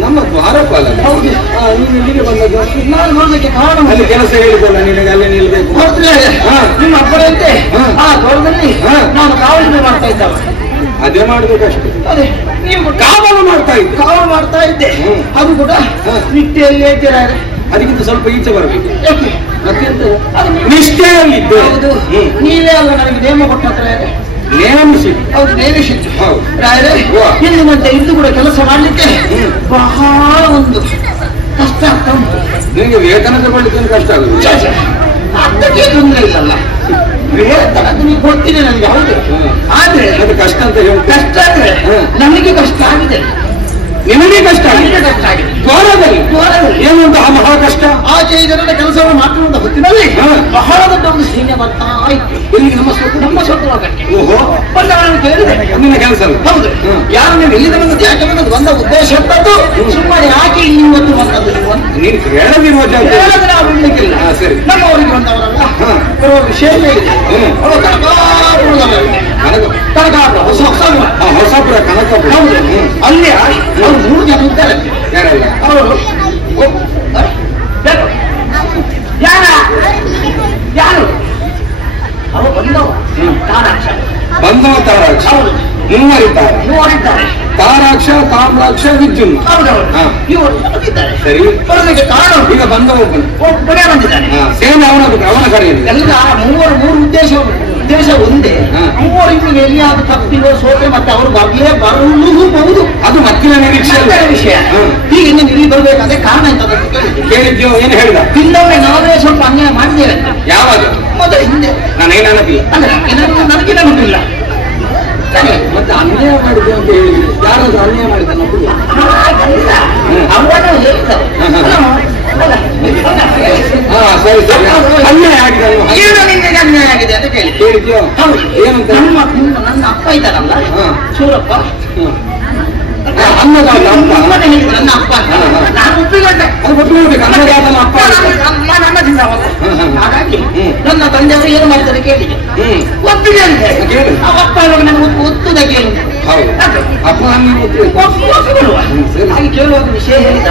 ನಮ್ಮ ದ್ವಾರಪಾಲ ಹೌದು. ನೀನು ಇಲ್ಲಿಗೆ ಬಂದದ್ದು ನಾನು ನೋಡ್ಲಿಕ್ಕೆ ಕಾರಣ ಅಲ್ಲಿ ಕೆಲಸ ಹೇಳಿದ್ದಲ್ಲ ನಿನಗೆ ಅಲ್ಲೇ ನಿಲ್ಬೇಕು ನಿಮ್ಮ ಅಪ್ಪರಂತೆ ಆ ದೂರದಲ್ಲಿ ಹಾ. ನಾನು ಕಾವಲು ಮಾಡ್ತಾ ಇದ್ದವ. ಅದೇ ಮಾಡ್ಬೇಕಷ್ಟೇ ಅದೇ ನೀವು ಕಾವಲು ಮಾಡ್ತಾ ಇದ್ದೆ ಕಾವಲು ಮಾಡ್ತಾ ಇದ್ದೆ. ಅದು ಕೂಡ ಹಾ. ನಿಟ್ಟೆಯಲ್ಲಿ ಇದ್ದೀರಾ? ಅದಕ್ಕಿಂತ ಸ್ವಲ್ಪ ಈಚೆ ಬರಬೇಕು ಯಾಕೆ? ಮತ್ತೆಂತ ಅದು ನೀವು- ನಿಷ್ಠೆಯಲ್ಲಿದ್ದೆ ಹೌದು. ನೀವೇ ಅಲ್ಲ ನನಗೆ ನೇಮ ಕೊಟ್ಟತ್ರ ನೇಮಿಸಿ ಹೌದು ನೇಮಿಸಿದ್ದು. ಹೌದು. ರಾಯರೇ ವಾ. ಎಂದಿನಂತೆ ಇಂದು ಕೂಡ ಕೆಲಸ ಮಾಡ್ಲಿಕ್ಕೆ ಬಹಳ ಒಂದು ಕಷ್ಟ ಆಗ್ತಾ ಉಂಟು. ನಿನಗೆ ವೇತನ ತಗೊಳ್ಳಿಕ್ಕೆ ಕಷ್ಟ ಆಗುತ್ತೆ ಛೆ, ಛೆ. ಅದಕ್ಕೆ ತೊಂದರೆ ಇಲ್ಲಲ್ಲ, ವೇತನ ನೀವು ಕೊಡ್ತೀನಿ ನನಗೆ. ಹೌದು. ಆದ್ರೆ ಅದು ಕಷ್ಟ ಅಂತ ಹೇಳಿ ಕಷ್ಟ ಆದ್ರೆ ನನಗೆ ಕಷ್ಟ ಆಗಿದೆ. ನಿನಗೆ ಕಷ್ಟ ನನಗೆ ಕಷ್ಟ ಆಗಿದೆ. ದ್ವಾರದಲ್ಲಿ ದ್ವಾರದಲ್ಲಿ ಏನಂತ ಮಹಾ ಕಷ್ಟ ಆಚೆ ಜನರ ಕೆಲಸವನ್ನು ಮಾಡುವಂತ ಹೊತ್ತಿನಲ್ಲಿ ಹಾ. ಬಹಳ ದೊಡ್ಡ ಒಂದು ಸೈನ್ಯ ಬರ್ತಾ ಇತ್ತು. ಇಲ್ಲಿ ನಮ್ಮ ಸ್ವತಂತ್ರಕ್ಕೆ ಓಹೋ ಬಂದವರನ್ನು ಕೇಳಿದೆ. ನಿನ್ನ ಕೆಲಸ ಅಲ್ಲ ಹೌದು. ಯಾರು ನೀವು ಎಲ್ಲಿ ಬಂದದ್ದು, ಯಾಕೆ ಬಂದದ್ದು, ಬಂದ ಉದ್ದೇಶ ಎಂತದ್ದು, ಸುಮ್ಮನೆ ಯಾಕೆ ಇಲ್ಲಿ ಇವತ್ತು ಬಂದದ್ದು ನೀವು ಅಂತ ನೀನು ಕೇಳದಿರುವ ಜಾತಿ ಹೇಳಿದ್ರೆ ನಾವು ಬಿಡ್ಲಿಕ್ಕಿಲ್ಲ. ಹಾ, ಸರಿ. ನಮ್ಮವರಿಗೆ ಬಂದವರಲ್ಲ. ಹಾ. ಬರುವ ವಿಶೇಷ ಇದೆ. ಹ್ಮ್. ಅವರು ತನಕ ಹೊಸ ಹೊಸಪುರ ಕನಕಪುರ ಹೌದು. ಅಲ್ಲಿ ಅವರು 3 ಜನ ಇದ್ದಾರೆ. ಯಾರಲ್ಲ ಅವರು ಯಾರು ಅವರು ಬಂದವ ತಾರಾಕ್ಷ. ಬಂಧವ ತಾರಾಕ್ಷ ಹೌದು. ಮೂವರಿದ್ದಾರೆ ಮೂವರಿದ್ದಾರೆ. ತಾರಾಕ್ಷ ತಾಮ್ರಾಕ್ಷ ವಿದ್ಯುನ್ ಹೌದವರು ಹಾ. ಇವರು ಬಂದಿದ್ದಾರೆ. ಸರಿ ಬರೋದಕ್ಕೆ ಕಾರಣ ಈಗ ಬಂದವ ಒಬ್ಬನು ಒಬ್ಬನೇ ಬಂದಿದ್ದಾನೆ. ಸೇನೆ ಅವನ ಕಡೆಯಲ್ಲಿ ಎಲ್ಲ ಮೂರು ಉದ್ದೇಶ ಒಂದೇ. ಹಾ. ಮೂವರು ಇನ್ನು ಎಲ್ಲಿಯಾದ್ರೂ ತಪ್ಪಿರೋ ಸೋತೆ ಮತ್ತೆ ಅವರು ಬರಬಹುದು. ಅದು ಮತ್ತಿನ ನಿರೀಕ್ಷೆ ಅಲ್ಲ. ಬೇರೆ ವಿಷಯ. ಹ್ಮ್. ಈಗ ಇನ್ನು ಇಲ್ಲಿ ಬರ್ಬೇಕಾದ್ರೆ ಕಾರಣ ಎಂತ ಕೇಳಿದ್ದೆ. ಕೇಳಿದ್ಯೋ ಏನು ಹೇಳಿದ ಹಿಂದೊಮ್ಮೆ ನಾವೇ ಸ್ವಲ್ಪ ಅನ್ಯಾಯ ಮಾಡಿದ್ದೇವೆ ಅಂತ. ಯಾವಾಗ ಮೊದಲು ಹಿಂದೆ ನನಗೆ ನೆನಪಿಲ್ಲ ಅಲ್ಲ ನನಗೆ ನೆನಪಿಲ್ಲ. ಮತ್ತೆ ಅನ್ಯಾಯ ಮಾಡಿದೆ ಅಂತ ಹೇಳಿದ್ರು ಯಾರಾದ್ರೂ ಅನ್ಯಾಯ ಮಾಡಿದ ಹಾಗಲ್ಲ. ಅವನು ಹೇಳ್ತಾರೆ. ಹಾ ಸರಿ ಸರಿ ಅನ್ಯಾಯ ಆಗಿದೆ ಅಲ್ವಾ? ಏನು ನಿನ್ಗೆ ಅನ್ಯಾಯ ಆಗಿದೆ ಅಂತ ಕೇಳಿ. ಕೇಳಿದ್ಯೋ ಹೌದು. ಏನಂತ ನನ್ನ ಅಪ್ಪ ಇದ್ದಾರಲ್ಲ ಹಾ. ಸೂರಪ್ಪ, ಅನ್ನದಾತ ಅಪ್ಪ ನಮ್ಮನೆ ಹೇಳಿದ್ರು ನನ್ನ ಅಪ್ಪ ಅಂತ. ಹಾ, ಹಾ. ನಾನು ಒಪ್ಪಿಕೊಂಡೆ. ಅದು ಗೊತ್ತಿರಬೇಕು ಅನ್ನದಾತನ ಅಪ್ಪ ನಾನು ಅನ್ನದಿಂದವಲ್ಲ. ಹಾಗಾಗಿ ನನ್ನ ತಂದೆಯವರು ಏನು ಮಾಡಿದ್ದಾರೆ ಕೇಳಿದೆ. ಒಪ್ಪಿಗೆ ಅಂತೆ. ಕೇಳು. ಆ ಅಪ್ಪ ನನಗೆ ಒತ್ತುದ ಕೇಳು. ಹೌದು ಅಪ್ಪ ಒಪ್ಪಿಕೊಳ್ಳುವ. ಸರಿ. ಹಾಗೆ ಕೇಳುವಾಗ ವಿಷಯ ಹೇಳಿದ.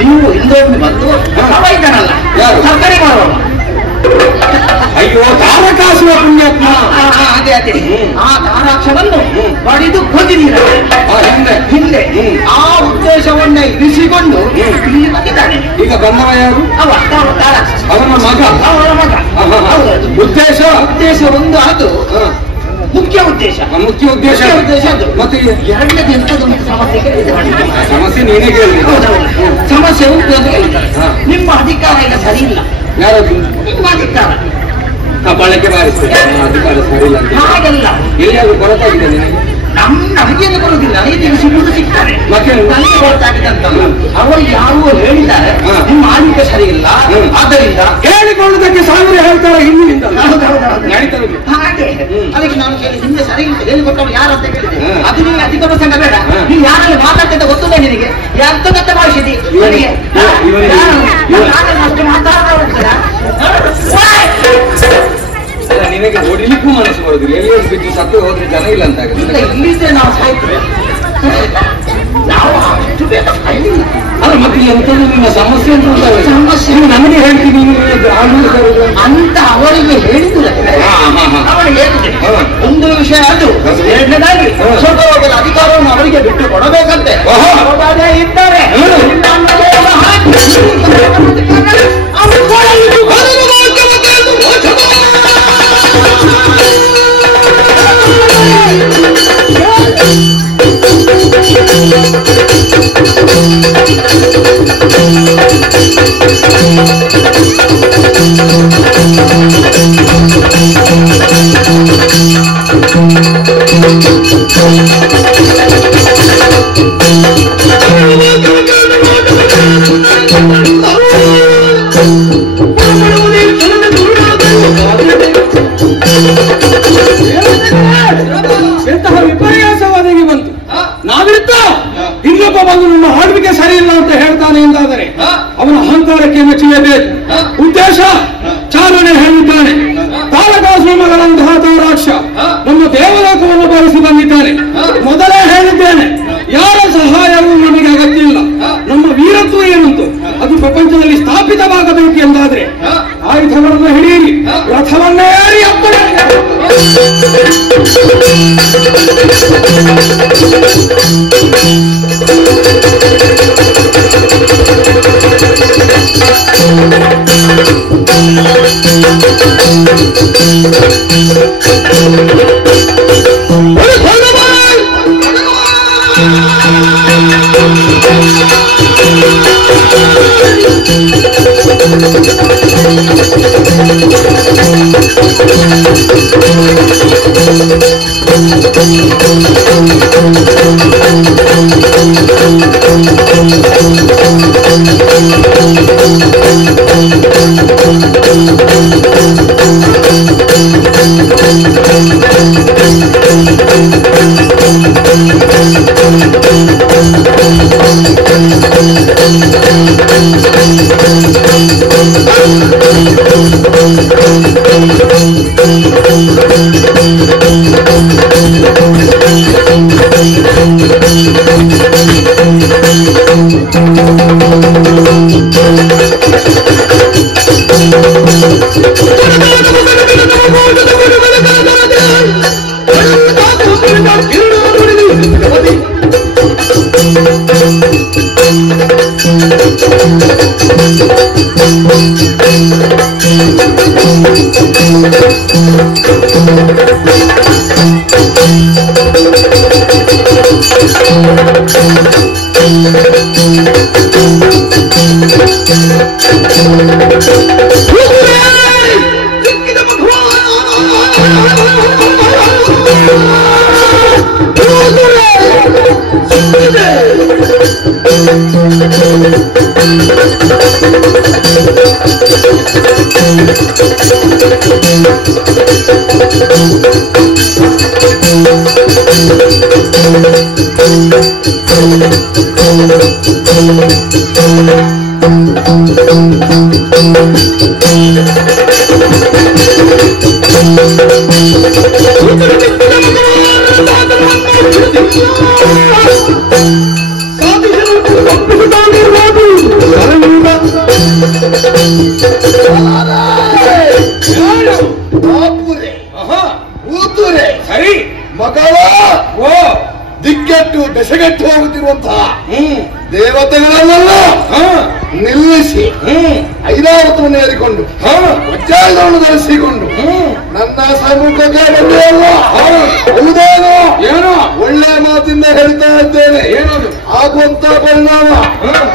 ನೀವು ಹಿಂದೊಮ್ಮೆ ಬಂದು ಅವ ಇದ್ದಾನಲ್ಲ ಯಾರು? ಸರ್ಕಾರಿ ಮಾಡುವ. ಅಯ್ಯೋ ತಾರಕಾಸುರ ಪುಣ್ಯಾತ್ಮ ಅದೇ ಅದೇ ಆ ತಾರಾಕ್ಷವನ್ನು ಬಡಿದು ಕೊಂದಿದ್ದೀರ ಹಿಂದೆ. ಆ ಉದ್ದೇಶವನ್ನೇ ಇರಿಸಿಕೊಂಡು ಇಲ್ಲಿ ಬಂದಿದ್ದಾನೆ. ಈಗ ಬಂದವ ಯಾರು ಅವ ತಾರಾಕ್ಷ ಅವನ ಮಗ ಅವರ ಮಗ. ಹೌದು. ಉದ್ದೇಶ ಉದ್ದೇಶ ಒಂದು ಅದು ಮುಖ್ಯ ಉದ್ದೇಶ. ಮುಖ್ಯ ಉದ್ದೇಶ ಅದು. ಮತ್ತೆ ಎರಡನೇದು ಎಂತದೊಂದು ಸಮಸ್ಯೆ ಕೇಳಿದ್ದಾರೆ. ಸಮಸ್ಯೆ ನೀನೇ ಕೇಳಿ ಸಮಸ್ಯೆ ಉಂಟು ಅಂತ ಹೇಳಿದ್ದಾರೆ. ಹಾ. ನಿಮ್ಮ ಅಧಿಕಾರ ಈಗ ಸರಿ ಇಲ್ಲ. ಯಾರದು ನಿಮ್ಮ ಅಧಿಕಾರ ಬಳಕೆ ಬಾರಿಸ್ತೇನೆ ಅಧಿಕಾರ ಸರಿ ಇಲ್ಲ ಅಂತ ಹಾಗಲ್ಲ. ಎಲ್ಲಿಯಾದ್ರೂ ಕೊರತಾಗಿದೆ ನಿನಗೆ ನಮಗೇನು ಬರುವುದಿಲ್ಲ. ನನಗೆ ಸಿಗುವುದು ಸಿಗ್ತಾರೆ. ಮತ್ತೆ ನನಗೆ ಹೊರತಾಗಿದೆ ಅಂತಲ್ಲ. ಅವರು ಯಾರೋ ಹೇಳಿದ್ದಾರೆ ನಿಮ್ಮ ಆಳ್ವಿಕೆ ಸರಿ ಇಲ್ಲ, ಆದ್ದರಿಂದ ಹೇಳಿಕೊಳ್ಳುವುದಕ್ಕೆ ಸಾವಿರ ಹೇಳ್ತಾರೆ ಹಿಂದಿನಿಂದ ಹೌದೌದು. ನಡೀತದೆ ಹಾಗೆ ಅದಕ್ಕೆ ನಾನು ಕೇಳಿ ಹಿಂದೆ ಸರಿ ಇಲ್ಲ ಹೇಳಿಕೊಟ್ಟವ್ರು ಯಾರು ಅಂತ ಕೇಳಿದೆ. ಅದು ನೀವು ಅತಿ ದೊಡ್ಡ ಸಂಘ ಬೇಡ. ಹಾ. ನೀವು ಯಾರಲ್ಲಿ ಮಾತಾಡ್ತಿದ್ದ ಗೊತ್ತಿಲ್ಲ ನಿನಗೆ. ಎಂತ ಭಾಷಿದಿ ನನಗೆ ಅಷ್ಟು ಮಾತಾಡ್ತಾ ಅಲ್ಲ ನಿನಗೆ ಹೊಡಿಲಿಕ್ಕೂ ಮನಸ್ಸು ಬರುದಿಲ್ಲ ಎಲ್ಲಿ ಬಿದ್ದು ಸತ್ತು ಹೋದ್ರೆ ಜನ ಇಲ್ಲ ಅಂತ ಆಗುತ್ತೆ ಇಲ್ಲಿದ್ರೆ ನಾವು ಸಾಯ್ತೇವೆ. ನಾವು ಅಷ್ಟು ಬೇಗ ಸಾಯ್ಲಿಲ್ಲ. ಅಲ್ಲ ಮತ್ತೆ ಎಂತದ್ದು ನಿಮ್ಮ ಸಮಸ್ಯೆ ಅಂತ ಉಂಟಾಗ ಸಮಸ್ಯೆ ನನಗೆ ಹೇಳ್ತೀನಿ ಅಂತ ಅವರಿಗೆ ಹೇಳಿದ್ರೆ ಅವರಿಗೆ ಹೇಳಿದೆ. ಒಂದು ವಿಷಯ ಅದು. ಎರಡನೇದಾಗಿ ಸ್ವಲ್ಪ ಹೋಗದ ಅಧಿಕಾರವನ್ನು ಅವರಿಗೆ ಬಿಟ್ಟು ಕೊಡಬೇಕಂತೆ. ಅವರೇ ಇದ್ದಾರೆ. ಅಂತ ಹೇಳ್ತಾನೆ ಎಂದಾದರೆ ಅವನ ಅಹಂಕಾರಕ್ಕೆ ಮೆಚ್ಚಲೇಬೇಕು. ಉದ್ದೇಶ ಚಾಲನೆ ಹೇಳಿದ್ದಾನೆ. ತಾರಕಾಸುರ ಮಗನಂತಹ ತಾರಾಕ್ಷ ನಮ್ಮ ದೇವಲೋಕವನ್ನು ಬಾರಿಸಿ ಬಂದಿದ್ದಾನೆ. ಮೊದಲೇ ಹೇಳಿದ್ದೇನೆ, ಯಾರ ಸಹಾಯವೂ ನಮಗೆ ಅಗತ್ಯ ಇಲ್ಲ. ನಮ್ಮ ವೀರತ್ವ ಏನಂತು ಅದು ಪ್ರಪಂಚದಲ್ಲಿ ಸ್ಥಾಪಿತವಾಗಬೇಕು ಎಂದಾದ್ರೆ ಆಯುಧಗಳನ್ನು ಹಿಡಿಯಿರಿ, ರಥವನ್ನೇ ಏರಿ ಅಪ್ಪಣೆ. ಸರಿ ಮಗಳ ದಿಕ್ಕೆಟ್ಟು ಬೆಸಗೆಟ್ಟು ಹೋಗುತ್ತಿರುವಂತಹ ದೇವತೆಗಳನ್ನೆಲ್ಲ ನಿಲ್ಲಿಸಿ ಐರಾವತವನ್ನು ಏರಿಕೊಂಡು ವಜ್ರಾಯುಧವನ್ನು ಧರಿಸಿಕೊಂಡು ನನ್ನ ಸಮ್ಮುಖಕ್ಕೆ ಬಂದೆಯಲ್ಲ, ಹೌದೇನೋ ಏನೋ ಒಳ್ಳೆ ಮಾತಿಂದ ಹೇಳ್ತಾ ಇದ್ದೇನೆ. ಏನದು ಆಗುವಂತ ಪರಿಣಾಮ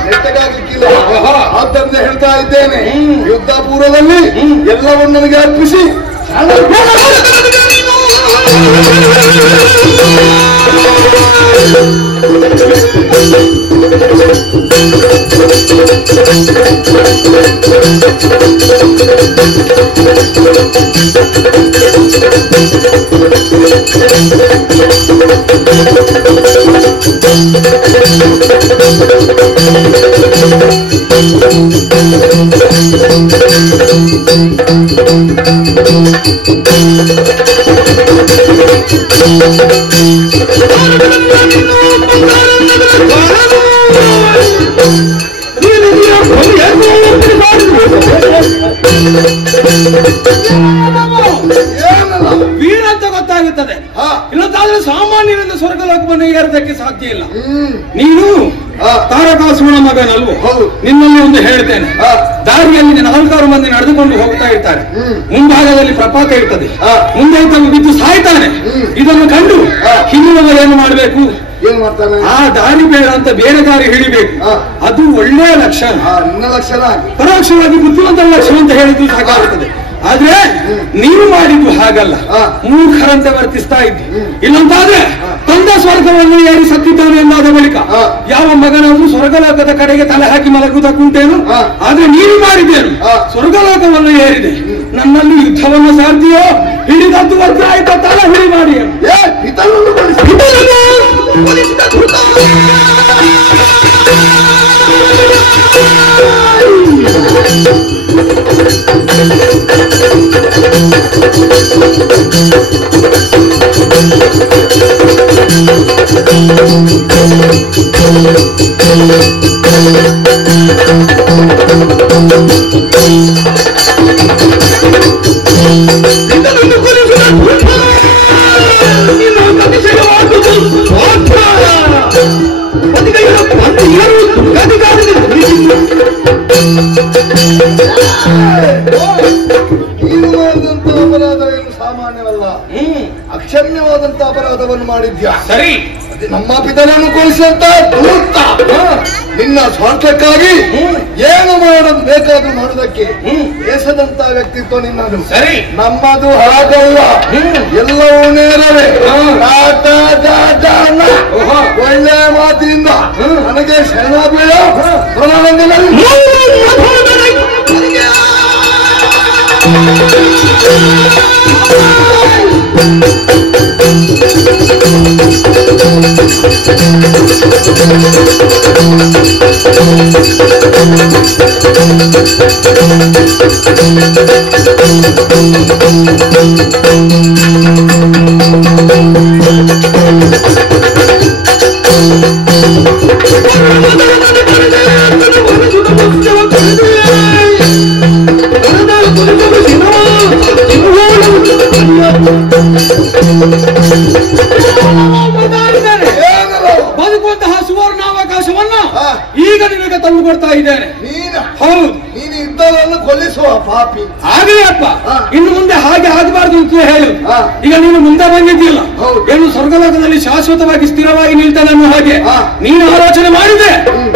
ನೆಟ್ಟಗಾಗಲಿಕ್ಕಿಲ್ಲ. ಆದ್ದರಿಂದ ಹೇಳ್ತಾ ಇದ್ದೇನೆ, ಯುದ್ಧ ಪೂರ್ವದಲ್ಲಿ ಎಲ್ಲವನ್ನು ನನಗೆ ಅರ್ಪಿಸಿ ವೀರ ಅಂತ ಗೊತ್ತಾಗುತ್ತದೆ. ಇಲ್ಲಂತಾದ್ರೆ ಸಾಮಾನ್ಯರಿಂದ ಸ್ವರ್ಗಲೋಕವನ್ನು ಏರೋದಕ್ಕೆ ಸಾಧ್ಯ ಇಲ್ಲ. ನೀನು ತಾರಕಾಸುರನ ಮಗನಲ್ವೋ? ನಿನ್ನಲ್ಲಿ ಒಂದು ಹೇಳ್ತೇನೆ, ದಾರಿಯಲ್ಲಿ 4 ಮಂದಿ ನಡೆದುಕೊಂಡು ಹೋಗ್ತಾ ಇರ್ತಾರೆ. ಮುಂಭಾಗದಲ್ಲಿ ಪ್ರಪಾತ ಇರ್ತದೆ, ಮುಂದೆ ಬಿದ್ದು ಸಾಯ್ತಾನೆ. ಇದನ್ನು ಕಂಡು ಹಿಂದಿನವರು ಏನು ಮಾಡಬೇಕು? ಏನ್ ಮಾಡ್ತಾನೆ? ಆ ದಾರಿ ಬೇಡ ಅಂತ ಬೇರೆ ದಾರಿ ಹಿಡಿಬೇಕು. ಅದು ಒಳ್ಳೆಯ ಲಕ್ಷಣ. ಪರೋಕ್ಷವಾಗಿ ಬುದ್ಧಿವಂತರ ಲಕ್ಷಣ ಅಂತ ಹೇಳಿದ್ದು ಸಾಕಾಗುತ್ತದೆ. ಆದ್ರೆ ನೀವು ಮಾಡಿದ್ದು ಹಾಗಲ್ಲ, ಮೂರ್ಖರಂತೆ ವರ್ತಿಸ್ತಾ ಇದ್ದಿ. ಇಲ್ಲಂತಾದ್ರೆ ತಂದೆ ಸ್ವರ್ಗವನ್ನು ಏರಿ ಸತ್ತಿದ್ದಾನೆ ಎಂದಾದ ಬಳಿಕ ಯಾವ ಮಗನಾದ್ರೂ ಸ್ವರ್ಗಲೋಕದ ಕಡೆಗೆ ತಲೆ ಹಾಕಿ ಮಲಗುವುದಕ್ಕುಂಟೇನು? ಆದ್ರೆ ನೀನು ಮಾಡಿದ್ದೇನು? ಸ್ವರ್ಗಲೋಕವನ್ನು ಏರಿದೆ. ನನ್ನಲ್ಲಿ ಯುದ್ಧವನ್ನು ಸಾರ್ತಿಯೋ? ಹಿಡಿದದ್ದು ವಜ್ರ ಆಯ್ತಾ ತಲೆ ಹಿಡಿ ಮಾಡಿ ಸಾಮಾನ್ಯವಲ್ಲ, ಅಕ್ಷಮ್ಯವಾದಂತ ಅಪರಾಧವನ್ನು ಮಾಡಿದ್ಯಾ. ಸರಿ, ನಮ್ಮ ಪಿತನನ್ನು ಕೊಡಿಸಿದಂತ ಧೂರ್ತ ನಿನ್ನ ಸ್ವಾರ್ಥಕ್ಕಾಗಿ ಏನು ಮಾಡೋದು ಬೇಕಾದ್ರೂ ಮಾಡೋದಕ್ಕೆ ದೇಶದಂತ ವ್ಯಕ್ತಿತ್ವ ನಿನ್ನದು. ಸರಿ, ನಮ್ಮದು ಹಾಗಲ್ಲ, ಎಲ್ಲವೂ ನೇರವೇ. ಒಳ್ಳೆ ಮಾತಿನಿಂದ ನನಗೆ ಶರಣಾಗುವ ಬದುಕುವಂತಹ ಸುವರ್ಣಾವಕಾಶವನ್ನ ಈಗ ನಿನಗೆ ತಂದು ಕೊಡ್ತಾ ಇದ್ದೇನೆ. ಹೌದು, ನೀನು ಇದ್ದವರನ್ನು ಕೊಲ್ಲಿಸುವ ಪಾಪಿ. ಆಗಲೇ ಅಪ್ಪ, ಇನ್ನು ಮುಂದೆ ಹಾಗೆ ಆಗಬಾರ್ದು ಅಂತ ಹೇಳು. ಈಗ ನೀನು ಮುಂದೆ ಬಂದಿದ್ದಿಲ್ಲ, ಏನು ಸ್ವರ್ಗಲೋಕದಲ್ಲಿ ಶಾಶ್ವತವಾಗಿ ಸ್ಥಿರವಾಗಿ ನಿಲ್ತಾನೆ ಅನ್ನೋ ಹಾಗೆ ನೀನು ಆಲೋಚನೆ ಮಾಡಿದೆ.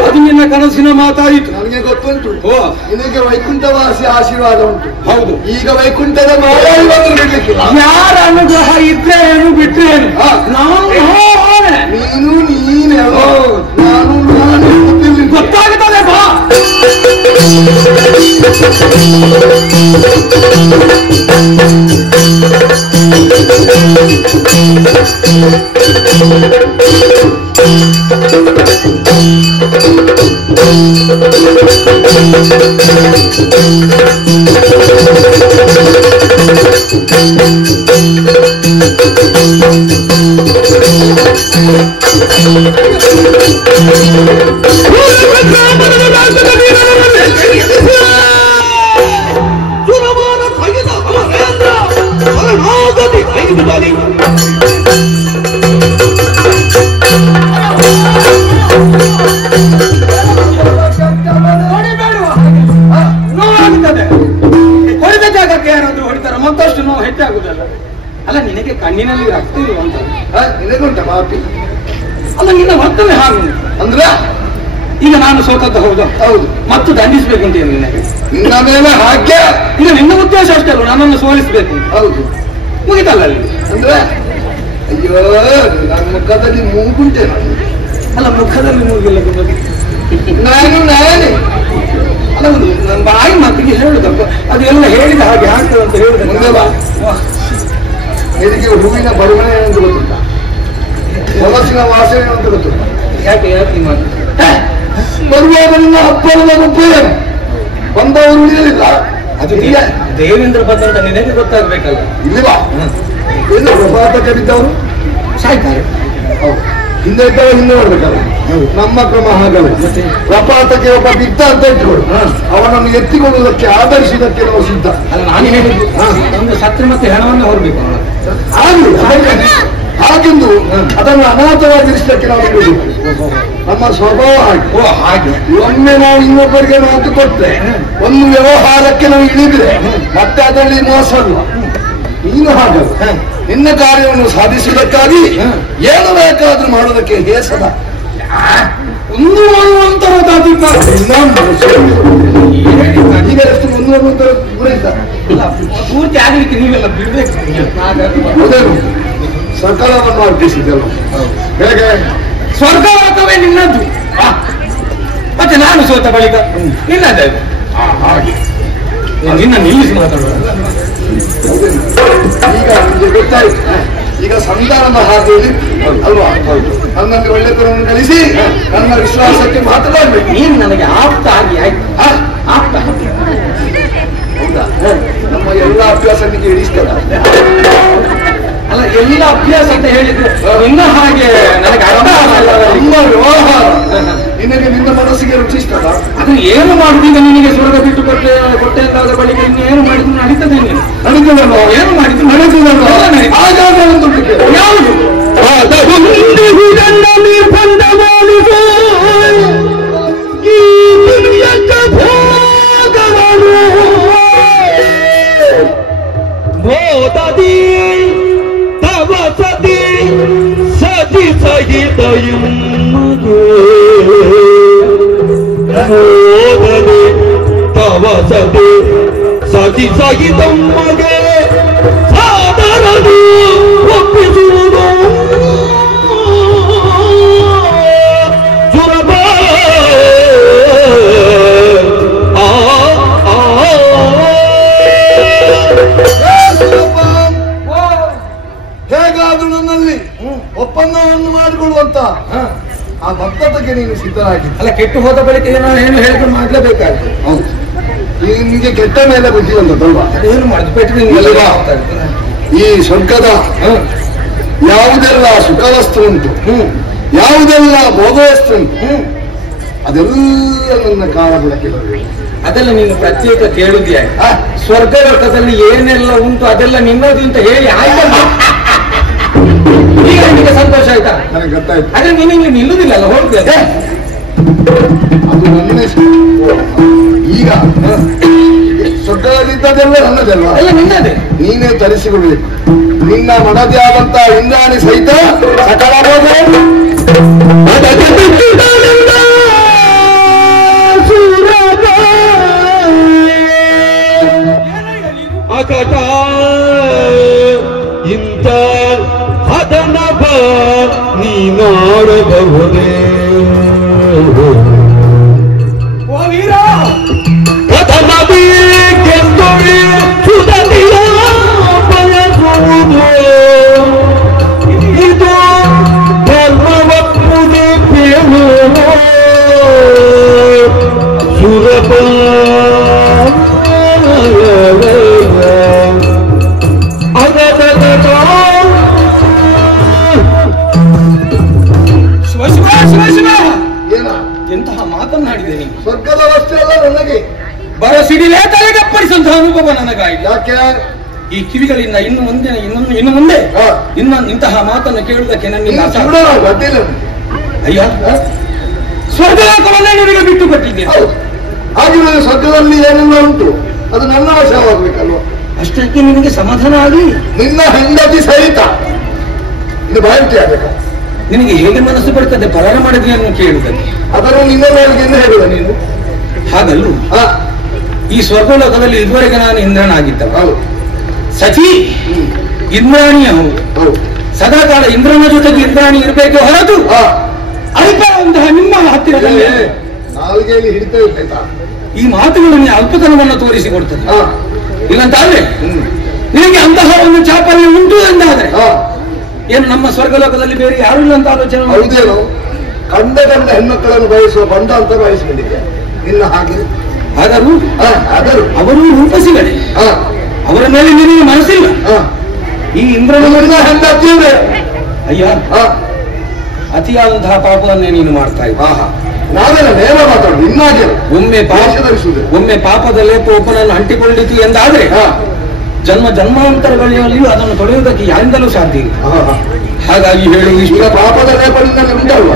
ಅದು ನಿನ್ನ ಕನಸಿನ ಮಾತಾಯಿತು. ನನಗೆ ಗೊತ್ತುಂಟು, ನಿನಗೆ ವೈಕುಂಠವಾಸಿ ಆಶೀರ್ವಾದ ಉಂಟು. ಹೌದು, ಈಗ ವೈಕುಂಠದ ಮಾಯಾವಿಯನ್ನು ಬಿಡ್ಲಿಕ್ಕಿಲ್ಲ. ಯಾರ ಅನುಗ್ರಹ ಇದ್ರೆ ಏನು ಬಿಟ್ರೆ ಏನು, ನಾನು ನೀನು ನೀನೇ, ನಾನು ನಾನೇ ಗೊತ್ತಾಗುತ್ತದೆ ಬಾ. ಹೊಡೆದ ಜಾಗಕ್ಕೆ ಯಾರಾದ್ರೂ ಹೊಡಿತಾರೆ, ಮತ್ತಷ್ಟು ನೋವು ಹೆಚ್ಚಾಗುದಲ್ಲ. ಅಲ್ಲ, ನಿನಗೆ ಕಣ್ಣಿನಲ್ಲಿ ರಕ್ತ ಇರುವಂತ ನಿನಗುಂಟ ಮಾಪಿ. ಅಲ್ಲ, ನಿನ್ನ ವರ್ತನೆ ಹಾಗೆ ಅಂದ್ರೆ ಈಗ ನಾನು ಸೋತದ್ದು ಹೌದು, ಹೌದು, ಮತ್ತು ದಂಡಿಸ್ಬೇಕು ಅಂತ ನಿನಗೆ. ನಿನ್ನ ಮೇಲೆ ಹಾಗೆ ಈಗ ನಿನ್ನ ಉದ್ದೇಶ ಅಷ್ಟೇ ಅಲ್ಲ, ನನ್ನನ್ನು ಸೋಲಿಸಬೇಕು. ಹೌದು, ಮುಗಿತಲ್ಲ ಅಲ್ಲಿ. ಅಂದ್ರೆ ಅಯ್ಯೋ, ನನ್ನ ಮುಖದಲ್ಲಿ ಮೂಗುಂಟೆ. ಅಲ್ಲ, ಮುಖದಲ್ಲಿ ಮೂಗಿಲ್ಲ, ನಾನು ನಾನೇ ಅಲ್ಲ, ಒಂದು ನನ್ನ ಬಾಯಿ ಮಾತಿಗೆ ಹೇಳುದಪ್ಪ, ಅದೆಲ್ಲ ಹೇಳಿದ ಹಾಗೆ ಆಗ್ತದೆ ಅಂತ ಹೇಳಿದ. ಮುಂದೆ ಬಾ. ನಿನಗೆ ಹೂವಿನ ಬರುವಣೆ ಅಂತ ಗೊತ್ತುಂಟ, ಮನಸ್ಸಿನ ವಾಸನೆ ಅಂತ ಗೊತ್ತುಂಟ. ಯಾಕೆ ಯಾಕೆ ಮಾತು ಬರುವಾಗ ನಿನ್ನ ಹಬ್ಬದ ಉಪಯೋಗ ಬಂದವರು ಉಳಿಯಲಿಲ್ಲ. ಅದು ದೇವೇಂದ್ರ ಬಂದಂತ ನಿನಗೆ ಗೊತ್ತಾಗ್ಬೇಕಲ್ಲ. ಇಲ್ಲಿ ಬಾ. ಏನು ಪ್ರಪಾತಕ್ಕೆ ಬಿದ್ದವರು ಸಾಯ್ತಾರೆ. ಹೌದು, ಹಿಂದೆ ಇದ್ದವ ಹಿಂದೆ ಮಾಡ್ಬೇಕಲ್ಲ. ನಮ್ಮ ಕ್ರಮ ಹಾಗಲ್ಲ. ಪ್ರಪಾತಕ್ಕೆ ಒಬ್ಬ ಬಿದ್ದ ಅಂತ ಇಟ್ಕೊಳ್ಳು, ಅವನನ್ನು ಎತ್ತಿಕೊಳ್ಳುವುದಕ್ಕೆ ಆಧರಿಸುವುದಕ್ಕೆ ನಾವು ಸಿದ್ಧ. ಅಲ್ಲ, ನಾನು ಹೇಳಿದ್ದು ಒಂದು ಸತ್ರ ಮತ್ತೆ ಹಣವನ್ನು ಹೊರಬೇಕು. ಹಾಗೆಂದು ಅದನ್ನು ಅನಾಥವಾಗಿರಿಸಲಿಕ್ಕೆ ನಾವು ಇರುವುದಿಲ್ಲ. ನಮ್ಮ ಸ್ವಭಾವ ಹಾಗೆ. ಒಮ್ಮೆ ನಾವು ಇನ್ನೊಬ್ಬರಿಗೆ ಮಾತು ಕೊಟ್ಟರೆ, ಒಂದು ವ್ಯವಹಾರಕ್ಕೆ ನಾವು ಇಳಿದ್ರೆ ಮತ್ತೆ ಅದರಲ್ಲಿ ಮೋಸ ಅಲ್ಲ. ನೀನು ಹಾಗಲ್ಲ, ನಿನ್ನ ಕಾರ್ಯವನ್ನು ಸಾಧಿಸುವುದಕ್ಕಾಗಿ ಏನು ಬೇಕಾದ್ರೂ ಮಾಡುವುದಕ್ಕೆ ಹೇಸದ ಒಂದು ಮಾಡುವಂತರದ ಅಧಿಕಾರ ಈಗ ಎಷ್ಟು ಮುಂದುವರುವಂತ ಗುರಿತ ಪೂರ್ತಿ ಆಗಲಿಕ್ಕೆ ನೀವೆಲ್ಲ ಬಿಡ್ಬೇಕು. ಹೌದೇನು? ಸರ್ಕಾರವನ್ನು ಅರ್ಪಿಸಿದ್ದಲ್ಲ, ಹೇಗೆ ಸ್ವರ್ಗವಾತವೇ ನಿನ್ನದ್ದು, ಮತ್ತೆ ನಾನು ಸೋತ ಬಳಿಕ ನಿನ್ನದೇ. ನಿನ್ನ ನಿಲ್ಲಿಸಿ ಮಾತಾಡುವ. ಈಗ ನಿಮಗೆ ಗೊತ್ತಾಯ್ತು, ಈಗ ಸಂಧಾನದ ಹಾದಿ ಅಲ್ವಾ? ನನ್ನಲ್ಲಿ ಒಳ್ಳೆತನವನ್ನು ಗಳಿಸಿ ನನ್ನ ವಿಶ್ವಾಸಕ್ಕೆ ಮಾತನಾಡ್ಬೇಕು. ನೀನು ನನಗೆ ಆಪ್ತ ಆಗಿ ಆಯ್ತು. ಆಪ್ತ ಹೌದಾ? ನಮ್ಮ ಎಲ್ಲ ಅಭ್ಯಾಸ ನಿಮಗೆ ಹಿಡಿಸ್ತದ? ಅಲ್ಲ, ಎಲ್ಲ ಅಭ್ಯಾಸ ಅಂತ ಹೇಳಿದ್ರೆ ಇನ್ನ ಹಾಗೆ ನನಗೆ ಅರ್ಥ ಆಗಲ್ಲ. ನಿಮ್ಮ ವ್ಯವಹಾರ ನಿನಗೆ ನಿನ್ನ ಮನಸ್ಸಿಗೆ ರುಚಿಸ್ತದ? ಅದು ಏನು ಮಾಡುದೀಗ ನಿನಗೆ ಸ್ವರ್ಗ ಬಿಟ್ಟು ಕೊಟ್ಟೆ ಅಂತಾದ ಬಳಿಕ ಇನ್ನೇನು ಮಾಡಿದ್ರು ನಡೀತದೆ. ನೀನು ನಡೀತದಲ್ವ? ಏನು ಮಾಡಿದ್ರು ನಡೀತದಲ್ವ? ಹಾಗಾದ್ರೆ ಒಂದು ಯಾವುದು ಮೋದದಿ ತವಸದಿ ಸದಿ ಸಹಿತಯಂ ಮೋದದಿ ತವಸದಿ ಸದಿ ಸಹಿತಂ ಮಗೆ ಸಾದರದು ಒಪ್ಪಿಸುವುದು ಸುರಭ. ಹೇಗಾದ್ರೂ ನನ್ನಲ್ಲಿ ಒಪ್ಪಂದವನ್ನು ಮಾಡಿಕೊಳ್ಳುವಂತ ಆ ಭಕ್ತತೆಗೆ ನೀನು ಸಿದ್ಧರಾಗಿ. ಅಲ್ಲ, ಕೆಟ್ಟು ಹೋದ ಬಳಿಕ ನಾನು ಏನು ಹೇಳಿದ್ರು ಮಾಡ್ಲೇಬೇಕಾಗ್ತದೆ. ಹೌದು, ನಿಮಗೆ ಕೆಟ್ಟ ಮೇಲೆ ಬುದ್ಧಿ ಬಂದದಲ್ವಾ? ಏನು ಮಾಡುದು ಪೆಟ್ಟು ಈ ಸ್ವರ್ಗದ ಯಾವುದೆಲ್ಲ ಸುಖವಸ್ತು ಉಂಟು, ಯಾವುದೆಲ್ಲ ಭೋಗವಸ್ತು ಉಂಟು, ಅದೆಲ್ಲ ನನ್ನ ಕಾಲಬಳಕೆ ಬರಬೇಕು. ಅದೆಲ್ಲ ನೀನು ಪ್ರತ್ಯೇಕ ಕೇಳುದಿಯ? ಸ್ವರ್ಗ ಲೋಕದಲ್ಲಿ ಏನೆಲ್ಲ ಉಂಟು ಅದೆಲ್ಲ ನಿನ್ನದು ಅಂತ ಹೇಳಿ ಆಯ್ತಲ್ಲ. ಈಗ ನಿಮಗೆ ಸಂತೋಷ ಆಯ್ತಾ? ನನಗೆ ಗೊತ್ತಾಯ್ತು. ಆದ್ರೆ ನೀನು ನಿಲ್ಲುದಿಲ್ಲ ಅಲ್ಲ, ಹೋಗ್ತೇನೆ. ಅದು ನನ್ನೇ ಈಗ ಸ್ವರ್ಗದಲ್ಲಿದ್ದದೆಲ್ಲ ನನ್ನದಲ್ವಾ? ಎಲ್ಲ ನಿನ್ನದೇ. ನೀನೇ ತರಿಸಿಕೊಳ್ಬೇಕು. ನಿನ್ನ ಮನದೇ ಆದಂತ ಇಂದ್ರಾಣಿ ಸಹಿತ ಸಕಲ ಅಕಟ ಇಂಥ ಹದನಭ ನೀನಾಡಬಹುದೇ ಗೆದ್ದೊಳಿ ಸುದತಿಯ ಬಯಸುವುದು ಇದು ಧರ್ಮವಪ್ಪುದೆ ಪೇಳು ಸುರಪ ಎಂತಹ ಮಾತನ್ನಾಡಿದೆ ನೀನು. ಸ್ವರ್ಗದ ವಸ್ತು ಎಲ್ಲ ನನಗೆ ಬರ ಸಿಡಿಲೇ ತಲೆಗಪ್ಪಡಿಸಂತಹ ಅನುಭವ ನನಗಾಯಿತು. ಯಾಕೆ? ಈ ಕಿವಿಗಳಿಂದ ಇನ್ನು ಮುಂದೆ ಇಂತಹ ಮಾತನ್ನು ಕೇಳುವುದಕ್ಕೆ ನನ್ನಿಂದ ಗೊತ್ತಿಲ್ಲ. ಅಯ್ಯ, ಸ್ವರ್ಗಲೋಕವನ್ನೇ ನಿನಗೆ ಬಿಟ್ಟು ಕೊಟ್ಟಿದ್ದೇನೆ. ಹೌದು, ಹಾಗಿರುವಾಗ ಸ್ವರ್ಗದಲ್ಲಿ ಏನೆಲ್ಲ ಉಂಟು ಅದು ನನ್ನ ವಶವಾಗಬೇಕಲ್ವ? ಅಷ್ಟಕ್ಕೆ ನಿನಗೆ ಸಮಾಧಾನ ಆಗಿ ನಿನ್ನ ಹೆಂಡತಿ ಸಹಿತ ಇದು ಬಾಯಿಟಿ ಆಗಬೇಕ. ನಿನಗೆ ಹೇಗೆ ಮನಸ್ಸು ಬರ್ತದೆ ಪರಾರ ಮಾಡಿದ್ವಿ ಅನ್ನೋ ಕೇಳುವುದಕ್ಕೆ? ಅದನ್ನು ನಿನ್ನ ಮೇಲೆ ಹೇಳುವ ನೀನು. ಹಾಗಲ್ಲೂ ಈ ಸ್ವರ್ಗಲೋಕದಲ್ಲಿ ಇದುವರೆಗೆ ನಾನು ಇಂದ್ರನಾಗಿದ್ದ. ಹೌದು. ಸಚಿ ಇಂದ್ರಾಣಿಯ ಹೌದು. ಸದಾಕಾಲ ಇಂದ್ರನ ಜೊತೆಗೆ ಇಂದ್ರಾಣಿ ಇರಬೇಕು ಹೊರತು ಅಲ್ಪವಂತಹ ನಿಮ್ಮ ಹತ್ತಿರದಲ್ಲಿ ನಾಲ್ಗೆಯಲ್ಲಿ ಹಿಡಿತಾ ಇರ್ತಾಯ್ತಾ ಈ ಮಾತುಗಳನ್ನು ಅಲ್ಪತನವನ್ನು ತೋರಿಸಿಕೊಡ್ತದೆ. ಇಲ್ಲಂತಾದ್ರೆ ನಿನಗೆ ಅಂತಹ ಒಂದು ಚಾಪಲ್ಯ ಉಂಟು ಎಂದಾದ್ರೆ ಏನು ನಮ್ಮ ಸ್ವರ್ಗಲೋಕದಲ್ಲಿ ಬೇರೆ ಯಾರು ಇಲ್ಲ ಅಂತ ಆಲೋಚನೆ. ಹೌದೇನು? ಕಂಡ ಹೆಣ್ಮಕ್ಕಳನ್ನು ಬಯಸುವ ಬಂಡ ಅಂತ ಬಯಸಿಕೊಂಡಿದ್ದೆ ನಿನ್ನ ಹಾಗೆ. ಆದರೂ ಅವರು ರೂಪಸಿಗಳೇ, ಅವರ ಮೇಲೆ ನಿನಗೆ ಮನಸ್ಸಿಲ್ಲ. ಈ ಇಂದ್ರನ ಮಾಡಿದ ಹೆಂಡತಿಯೇ ಅಯ್ಯ, ಅತಿಯಾದಂತಹ ಪಾಪವನ್ನೇ ನೀನು ಮಾಡ್ತಾ ಇದ್ದ. ನಾವೆಲ್ಲ ನೇರ ಮಾತಾಡುದು ಇನ್ನಾಗೆ ಒಮ್ಮೆ ಪಾಪದ ಲೇಪ ಒಬ್ಬನನ್ನು ಅಂಟಿಕೊಂಡಿತು ಎಂದಾದ್ರೆ ಜನ್ಮ ಜನ್ಮಾಂತರಗಳಲ್ಲಿಯೂ ಅದನ್ನು ತೊಳೆಯುವುದಕ್ಕೆ ಯಾರಿಂದಲೂ ಸಾಧ್ಯ ಇಲ್ಲ. ಹಾಗಾಗಿ ಹೇಳುವುದಿಷ್ಟು ಪಾಪದ ಲೇಪದಿಂದ ಉಂಟಲ್ವ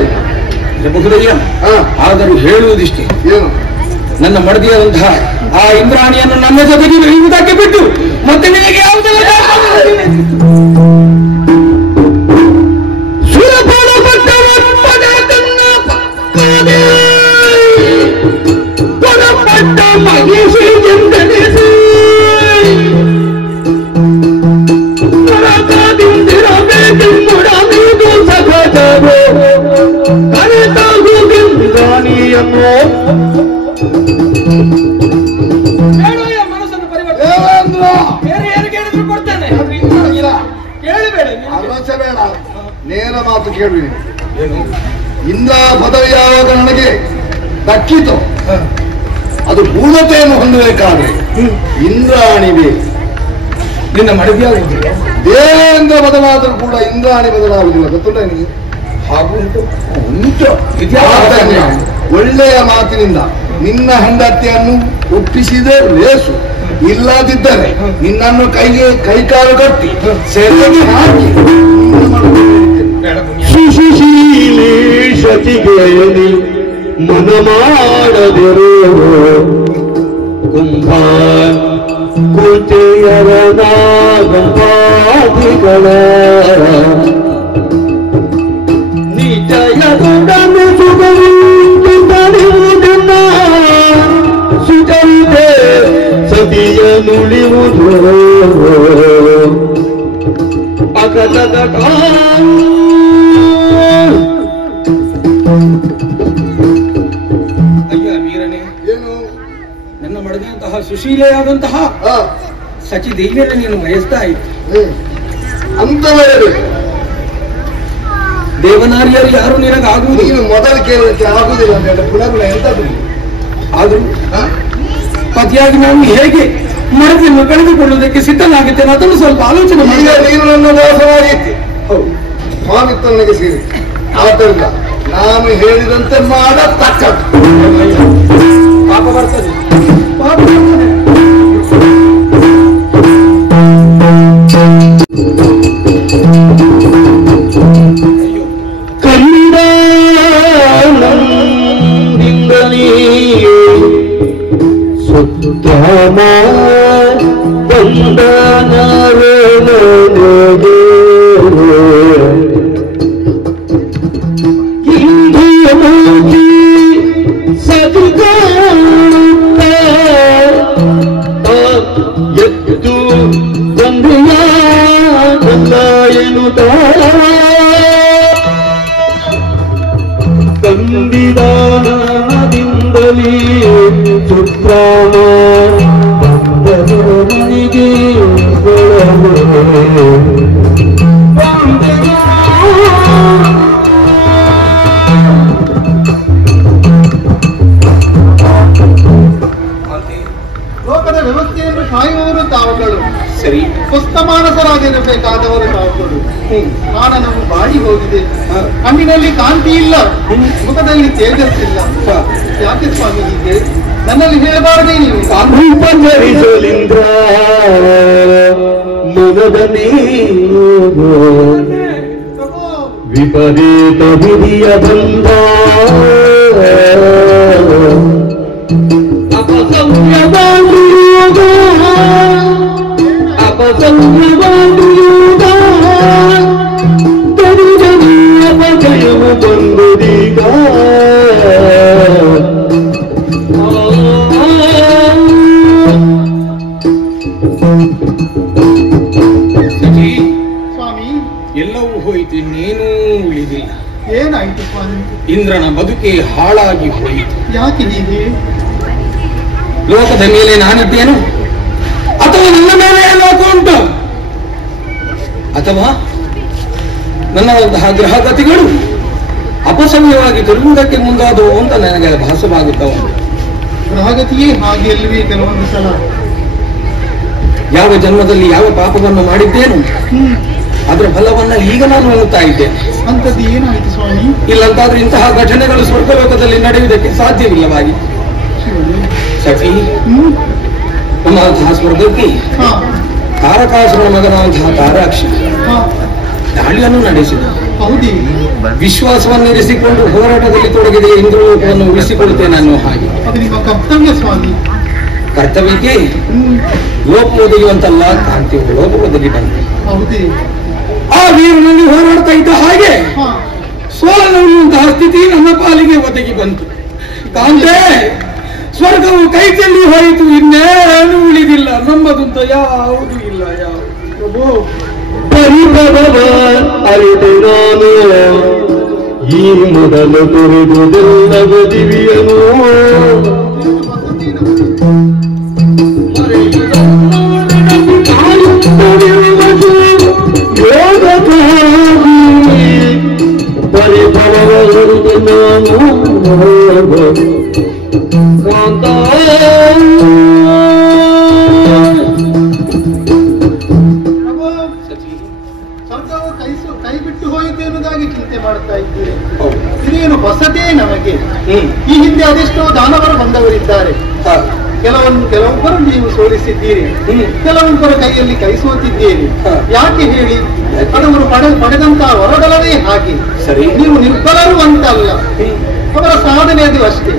ಬಹುದಯ್ಯ. ಆದರೂ ಹೇಳುವುದಿಷ್ಟೇ, ಏನು ನನ್ನ ಮಡದಿಯಾದಂತಹ ಆ ಇಂದ್ರಾಣಿಯನ್ನು ನನ್ನ ಜೊತೆಗೆ ಬೆಳೆಯುವುದಕ್ಕೆ ಬಿಟ್ಟು ಮತ್ತೆ ನಿನಗೆ ಯಾವುದೆಲ್ಲ ಮನಸ್ಸನ್ನು ಪರಿವರ್ತನೆ ಬೇರೆ ಯಾರು ಕೇಳಿದ್ರು ಕೊಡ್ತೇನೆ. ಆಲೋಚನೆ ಬೇಡ, ನೇರ ಮಾತು ಕೇಳಿ. ಇಂದ್ರ ಪದವಿ ಯಾವಾಗ ನನಗೆ ದಕ್ಕಿತು ಅದು ಪೂರ್ಣತೆಯನ್ನು ಹೊಂದಬೇಕಾದ್ರೆ ಇಂದ್ರಾಣಿ ಬೇಕು. ನಿನ್ನ ಮಡದಿ ದೇವೇಂದ್ರ ಬದಲಾದರೂ ಕೂಡ ಇಂದ್ರಾಣಿ ಬದಲಾಗುವುದಿಲ್ಲ, ಗೊತ್ತುಂಟ ನಿನಗೆ? ಹಾಗೂ ಉಂಟು. ಒಳ್ಳೆಯ ಮಾತಿನಿಂದ ನಿನ್ನ ಹೆಂಡತಿಯನ್ನು ಒಪ್ಪಿಸಿದೆ ಲೇಸು, ಇಲ್ಲದಿದ್ದರೆ ನಿನ್ನನ್ನು ಕೈಕಾಲು ಕಟ್ಟಿ ಸೆರೆಗೆ ಹಾಕಿ ಸುಶೀಲೇ ಶತಿಗೆಯಲಿ ಮನ ಮಾಡದಿರೋ ಕುಂಭ ಕುಟಿಯರನ ಗಂಪಾದಿಗಳ ನಿಜಯದೊಡನೆ ಸುಗರಿಯುವುದನ್ನ ಸುಜರಿದೆ ಸತಿಯ ನುಳಿಯುವುದು ಅಗಲದ ಅಯ್ಯ ವೀರನೇ, ಏನು ನನ್ನ ಮಡದಿಯಂತಹ ಸುಶೀಲೆಯಾದಂತಹ ಸಚಿ ದೇವಿಯನ್ನು ನೀನು ಬಯಸ್ತಾ ಇತ್ತು. ಅಂತವೇ ಬೇಕು. ದೇವನಾರಿಯರು ಯಾರು ನಿನಗಾಗುವುದು? ನೀನು ಮೊದಲು ಕೇಳಲಿಕ್ಕೆ ಆಗುದಿಲ್ಲ ಅಂತ ಹೇಳಿ ಪುನಃ ಎಂತದ್ದು ಆದರೂ ಪತಿಯಾಗಿ ನಾನು ಹೇಗೆ ಮಡದಿಯನ್ನು ಕಳೆದುಕೊಳ್ಳುವುದಕ್ಕೆ ಸಿದ್ಧನಾಗಿದ್ದೇನೆ ಅದನ್ನು ಸ್ವಲ್ಪ ಆಲೋಚನೆ ಈಗ ಮಾಡಿ. ನೀನು ನನ್ನ ಮೋಸವಾಗಿದ್ದೆ. ಹೌದು, ಸ್ವಾಮಿತ್ವನಿಗೆ ಸೇರಿ. ಆದ್ದರಿಂದ ನಾನು ಹೇಳಿದಂತೆ ಮಾಡ ತಕ್ಕದ್ದು. ಪಾಪ ಬರ್ತದೆ, ಪಾಪ ಬರ್ತದೆ. ಸುತ್ತಮ ಬಂದನವೇ ಇಂದಿಯ ಮೂಗಿ ಸದುಗ ಎದ್ದು ಬಂದೆಯ ನನ್ನ ಎನ್ನುತ್ತ ಸಂವಿಧಾನದಿಂದಲೇ ಸುಪ್ರಾಣ ಮನೆಗೆ ಲೋಕದ ವ್ಯವಸ್ಥೆಯನ್ನು ಕಾಯುವವರು ತಾವುಗಳು, ಸರಿ, ಪುಸ್ತಮಾನಸರಾಗಿರಬೇಕಾದವರು ತಾವುಗಳು. ಕಾನನವು ಬಾಡಿ ಹೋಗಿದೆ, ಕಣ್ಣಿನಲ್ಲಿ ಕಾಂತಿ ಇಲ್ಲ, ಮುಖದಲ್ಲಿ ತೇಜಸ್ಸಿಲ್ಲ. ಯಾಕೆ ಸ್ವಾಮಿ ಹೀಗೆ? ನನ್ನಲ್ಲಿ ಹೇಳಬಾರದೇ ನೀವು? ರೂಪಧರಿಸಲಿಂದ್ರ ಮುಗದನೇ ವಿಪರೀತ ವಿಧಿಯ ಬಂದ ಅಪಸಂಖ್ಯವಾಗಿರುವುದ ಅಪಸಂಖ್ಯವಾಗಿರುವುದ ತರುಜನಿ ಅಪಜಯವು ಬಂದುದೀಗ ಸ್ವಾಮಿ, ಎಲ್ಲವೂ ಹೋಯಿತು, ಇನ್ನೇನೂ ಉಳಿದಿಲ್ಲ. ಏನಾಯ್ತು ಸ್ವಾಮಿ? ಇಂದ್ರನ ಬದುಕೆ ಹಾಳಾಗಿ ಹೋಯಿತು. ಯಾಕೆ ಹೀಗೆ? ಲೋಕದ ಮೇಲೆ ನಾನಿದ್ದೇನು, ಅಥವಾ ನನ್ನ ಮೇಲೆ ಲೋಕ ಉಂಟು, ಅಥವಾ ನನ್ನಂತಹ ಗ್ರಹಗತಿಗಳು ಅಪಸಮ್ಯವಾಗಿ ತಿರುಗುವುದಕ್ಕೆ ಮುಂದಾದವು ಅಂತ ನನಗೆ ಭಾಸವಾಗುತ್ತಾ ಉಂಟು. ಗ್ರಹಗತಿಯೇ ಹಾಗೆ ಅಲ್ವೇ ಕೆಲವೊಂದು ಸಲ. ಯಾವ ಜನ್ಮದಲ್ಲಿ ಯಾವ ಪಾಪವನ್ನು ಮಾಡಿದ್ದೇನು ಅದರ ಫಲವನ್ನ ಈಗ ನಾನು ನೋಡುತ್ತಾ ಇದ್ದೇನೆ. ಅಂಥದ್ದು ಏನಾಯ್ತು ಸ್ವಾಮಿ? ಇಲ್ಲಂತಾದ್ರೆ ಇಂತಹ ಘಟನೆಗಳು ಸ್ವರ್ಗಲೋಕದಲ್ಲಿ ನಡೆಯುವುದಕ್ಕೆ ಸಾಧ್ಯವಿಲ್ಲವಾಗಿ. ಸಖಿ, ನಮ್ಮಂತಹ ಸ್ವರ್ಗಕ್ಕೆ ತಾರಕಾಸುರನ ಮಗನಾದಂತಹ ತಾರಾಕ್ಷಿ ದಾಳಿಯನ್ನು ನಡೆಸಿದ. ಹೌದೇ? ವಿಶ್ವಾಸವನ್ನಿರಿಸಿಕೊಂಡು ಹೋರಾಟದಲ್ಲಿ ತೊಡಗಿದೆ ಇಂದ್ರಲೋಕವನ್ನು ಉಳಿಸಿಕೊಳ್ಳುತ್ತೇನೆ ಅನ್ನೋ ಹಾಗೆ. ಅದು ನಿಮ್ಮ ಕರ್ತವ್ಯ ಸ್ವಾಮಿ. ಕರ್ತವ್ಯಕ್ಕೆ ಲೋಪ ಒದಗಿಯುವಂತಲ್ಲ, ಕಾಂತಿ ಲೋಪ ಒದಗಿ ಬಂತು. ಹೌದೇ? ಆ ವೀರನಲ್ಲಿ ಹೋರಾಡ್ತಾ ಇದ್ದ ಹಾಗೆ ಸೋಲನುವಂತಹ ಸ್ಥಿತಿ ನನ್ನ ಪಾಲಿಗೆ ಒದಗಿ ಬಂತು. ಕಾಂತೆ, ಸ್ವರ್ಗವು ಕೈ ಚೆಲ್ಲಿ ಹೋಯಿತು, ಇನ್ನೇನು ಉಳಿದಿಲ್ಲ, ನಮ್ಮದಂತ ಯಾವುದು ಇಲ್ಲ. ಯಾವುದು ಪರಿಭವ ಅರಿತೆ ನಾನು ಈ ಮೊದಲು ತೊರೆದುದೆಲ್ಲವ ದಿವಿಯನು ಯೋಗ ಪರಿಭವ ಕಾಂತ ಕೈ ಬಿಟ್ಟು ಹೋಯಿತು ಎನ್ನುವುದಾಗಿ ಚಿಂತೆ ಮಾಡ್ತಾ ಇದ್ದೀರಿ. ಇದೇನು ಹೊಸದೇ ನಮಗೆ. ಈ ಹಿಂದೆ ಅದೆಷ್ಟೋ ದಾನವರು ಬಂದವರಿದ್ದಾರೆ. ಕೆಲವೊಬ್ಬರು ನೀವು ಸೋಲಿಸಿದ್ದೀರಿ, ಕೆಲವೊಬ್ಬರ ಕೈಯಲ್ಲಿ ಕೈ ಸೋತಿದ್ದೀರಿ. ಯಾಕೆ ಹೇಳಿ? ಅವರು ಪಡೆದಂತಹ ವರದಲ್ಲವೇ ಹಾಗೆ. ಸರಿ, ನೀವು ನಿರ್ಬಲರು ಅಂತಲ್ಲ, ಅವರ ಸಾಧನೆ ಅದು ಅಷ್ಟೇ.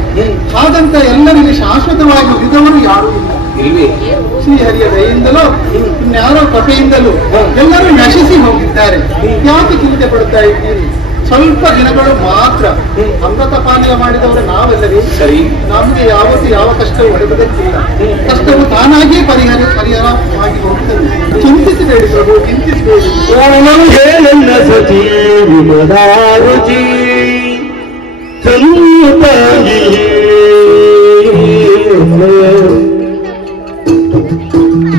ಹಾಗಂತ ಎಲ್ಲರಿಗೆ ಶಾಶ್ವತವಾಗಿ ಉಳಿದವರು ಯಾರೂ ಇಲ್ಲ. ಶ್ರೀಹರಿಯ ದಯೆಯಿಂದಲೋ ಇನ್ಯಾರೋ ಕೃಪೆಯಿಂದಲೂ ಎಲ್ಲರೂ ನಶಿಸಿ ಹೋಗಿದ್ದಾರೆ. ಯಾಕೆ ಚಿಂತೆ ಪಡ್ತಾ ಇದ್ದೀರಿ? ಸ್ವಲ್ಪ ದಿನಗಳು ಮಾತ್ರ. ಅಮೃತ ಪಾನೀಯ ಮಾಡಿದವರು ನಾವೆಲ್ಲರೂ. ಸರಿ, ನಮಗೆ ಯಾವತ್ತೂ ಯಾವ ಕಷ್ಟವೂ ಒಡೆದಕ್ಕಿಲ್ಲ. ಕಷ್ಟವು ತಾನಾಗಿಯೇ ಪರಿಹಾರವಾಗಿ ಹೋಗ್ತದೆ. ಚಿಂತಿಸಬೇಡಿ ಪ್ರಭು, ಚಿಂತಿಸಬೇಡಿ. ಸತಿ ವಿಮದಾರುಚಿ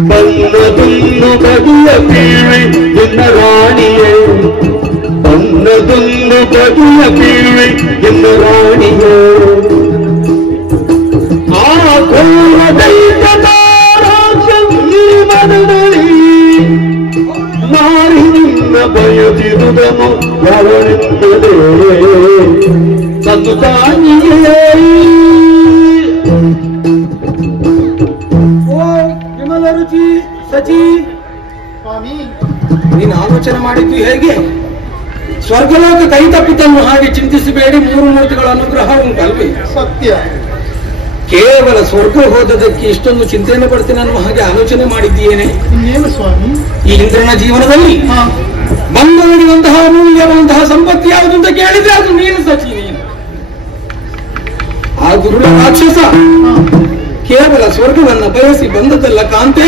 ಬನ್ನದೊಂದು ಬಗೆಯ ಪೀಳಿ ಎನ್ನ ರಾಣಿಯೇ, ಬನ್ನದೊಂದು ಬಗೆಯ ಪೀಳಿ ಎನ್ನ ರಾಣಿಯೇ. ಆ ಘೋರ ದೈತ್ಯತಾರಾಕ್ಷ ಈ ಮನದಲ್ಲಿ ಮಾರಿ ನಿನ್ನ ಬಯಸಿರುವುದನ್ನು ಯಾವನೆಂದಲೇ ತಂದು ತಾಯಿಯೇ. ವಿಮಲ ರುಚಿ ಸಚಿ, ಸ್ವಾಮಿ, ನೀನು ಆಲೋಚನೆ ಮಾಡಿದ್ದು ಹೇಗೆ? ಸ್ವರ್ಗಲೋಕ ಕೈ ತಪ್ಪಿತನ್ನು ಹಾಗೆ ಚಿಂತಿಸಬೇಡಿ. 3 ಮೂರ್ತಿಗಳ ಅನುಗ್ರಹ ಉಂಟಲ್ವೇ? ಸತ್ಯ. ಕೇವಲ ಸ್ವರ್ಗ ಹೋದದಕ್ಕೆ ಇಷ್ಟೊಂದು ಚಿಂತೆಯನ್ನು ಪಡ್ತೇನೆ ಅನ್ನುವ ಹಾಗೆ ಆಲೋಚನೆ ಮಾಡಿದ್ದೇನೆ. ಇನ್ನೇನು ಸ್ವಾಮಿ? ಈ ಇಂದ್ರನ ಜೀವನದಲ್ಲಿ ಬಂದವರಿರುವಂತಹ ಅಮೂಲ್ಯವಂತಹ ಸಂಪತ್ತಿ ಯಾವುದು ಅಂತ ಕೇಳಿದ್ರೆ ಅದು ನೀನು ಸಚಿ. ನೀನು ಆ ದುರುಳ ರಾಕ್ಷಸ ಕೇವಲ ಸ್ವರ್ಗವನ್ನ ಬಯಸಿ ಬಂದದಲ್ಲ ಕಾಂತೆ.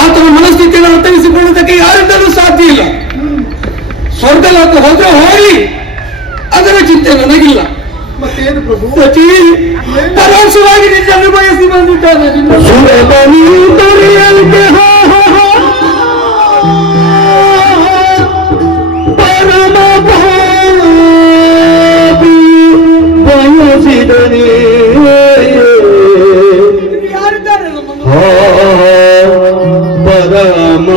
ಆತನ ಮನಸ್ಥಿತಿಯನ್ನು ಅರ್ಥೈಸಿಕೊಳ್ಳುವುದಕ್ಕೆ ಯಾರಿಂದಲೂ ಸಾಧ್ಯ ಇಲ್ಲ. ಸ್ವರ್ಗಲೋಕ ಹೋದ್ರೆ ಹೋಗಿ, ಅದರ ಚಿಂತೆ ನನಗಿಲ್ಲ. ಮತ್ತೇನು ಪ್ರಭು? ಸಚಿ ಪರೋಕ್ಷವಾಗಿ ನಿನ್ನನ್ನು ಬಯಸಿ ಬಂದಿದ್ದಾನೆ. ಪರಮ ಬಯಸಿದನೇ ಯಾರಿದ್ದಾರೆ? ಪರಮ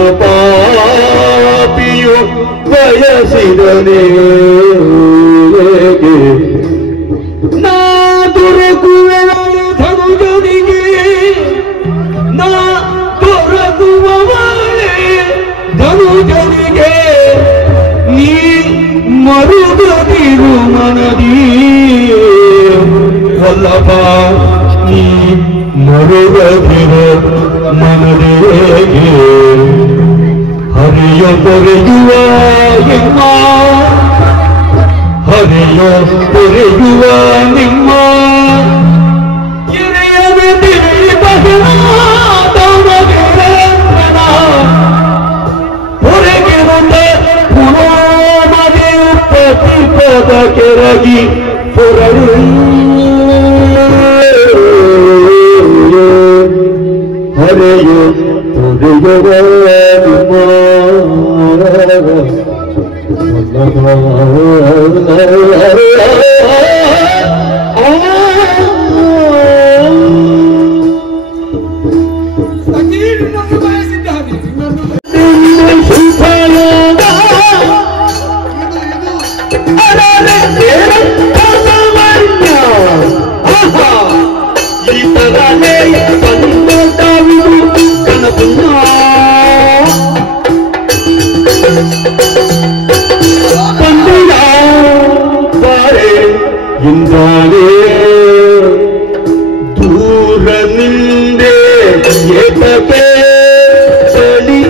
ಪಾಪಿಯು ಬಯಸಿದನೇ ನಾ ದೊರಕುವವಳು ಧನುಜನಿಗೆ, ನಾ ದೊರಕುವವಳೆ ಧನುಜನಿಗೆ. ನೀ ಮರುಗದಿರು ಮನದಿ ವಲ್ಲಭ, ನೀ ಮರುಗದಿರು ಮನದೇಗೆ. ಹರಿಯ ತೊರೆಯುವ ನಿಮ್ಮ, ಹರಿಯೋ ತೊರೆಯುವ ನಿಮ್ಮ ಕಿರಿಯದ ಹೊರಗಿರುತ್ತ ಪುರೋಮದಿಯು ಪ್ರತಿಪದ ಕೆರಗಿ ಹೊರಳು. ಹರೆಯೋ ತೊರೆಯುವ ನಿಮ್ಮ ಇಂದಾನೆ ದೂರ ನಿಂದೆ ಏತಕ್ಕೆ ಚಳಿ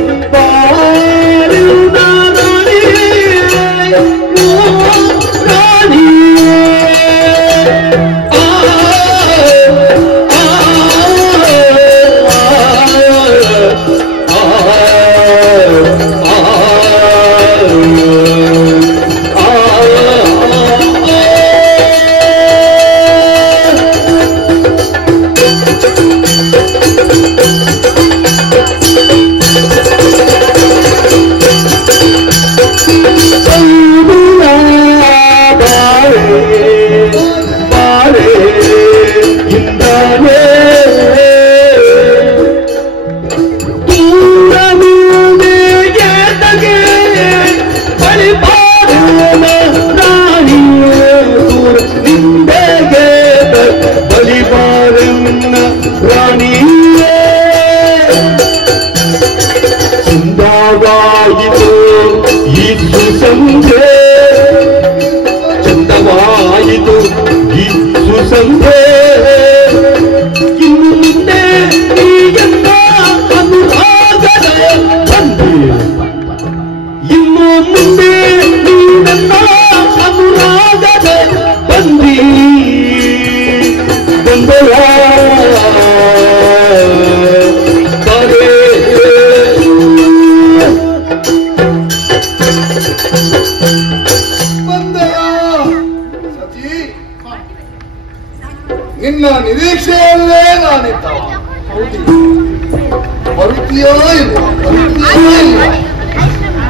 ಬರ್ತೀಯೋ ಇಲ್ವೋ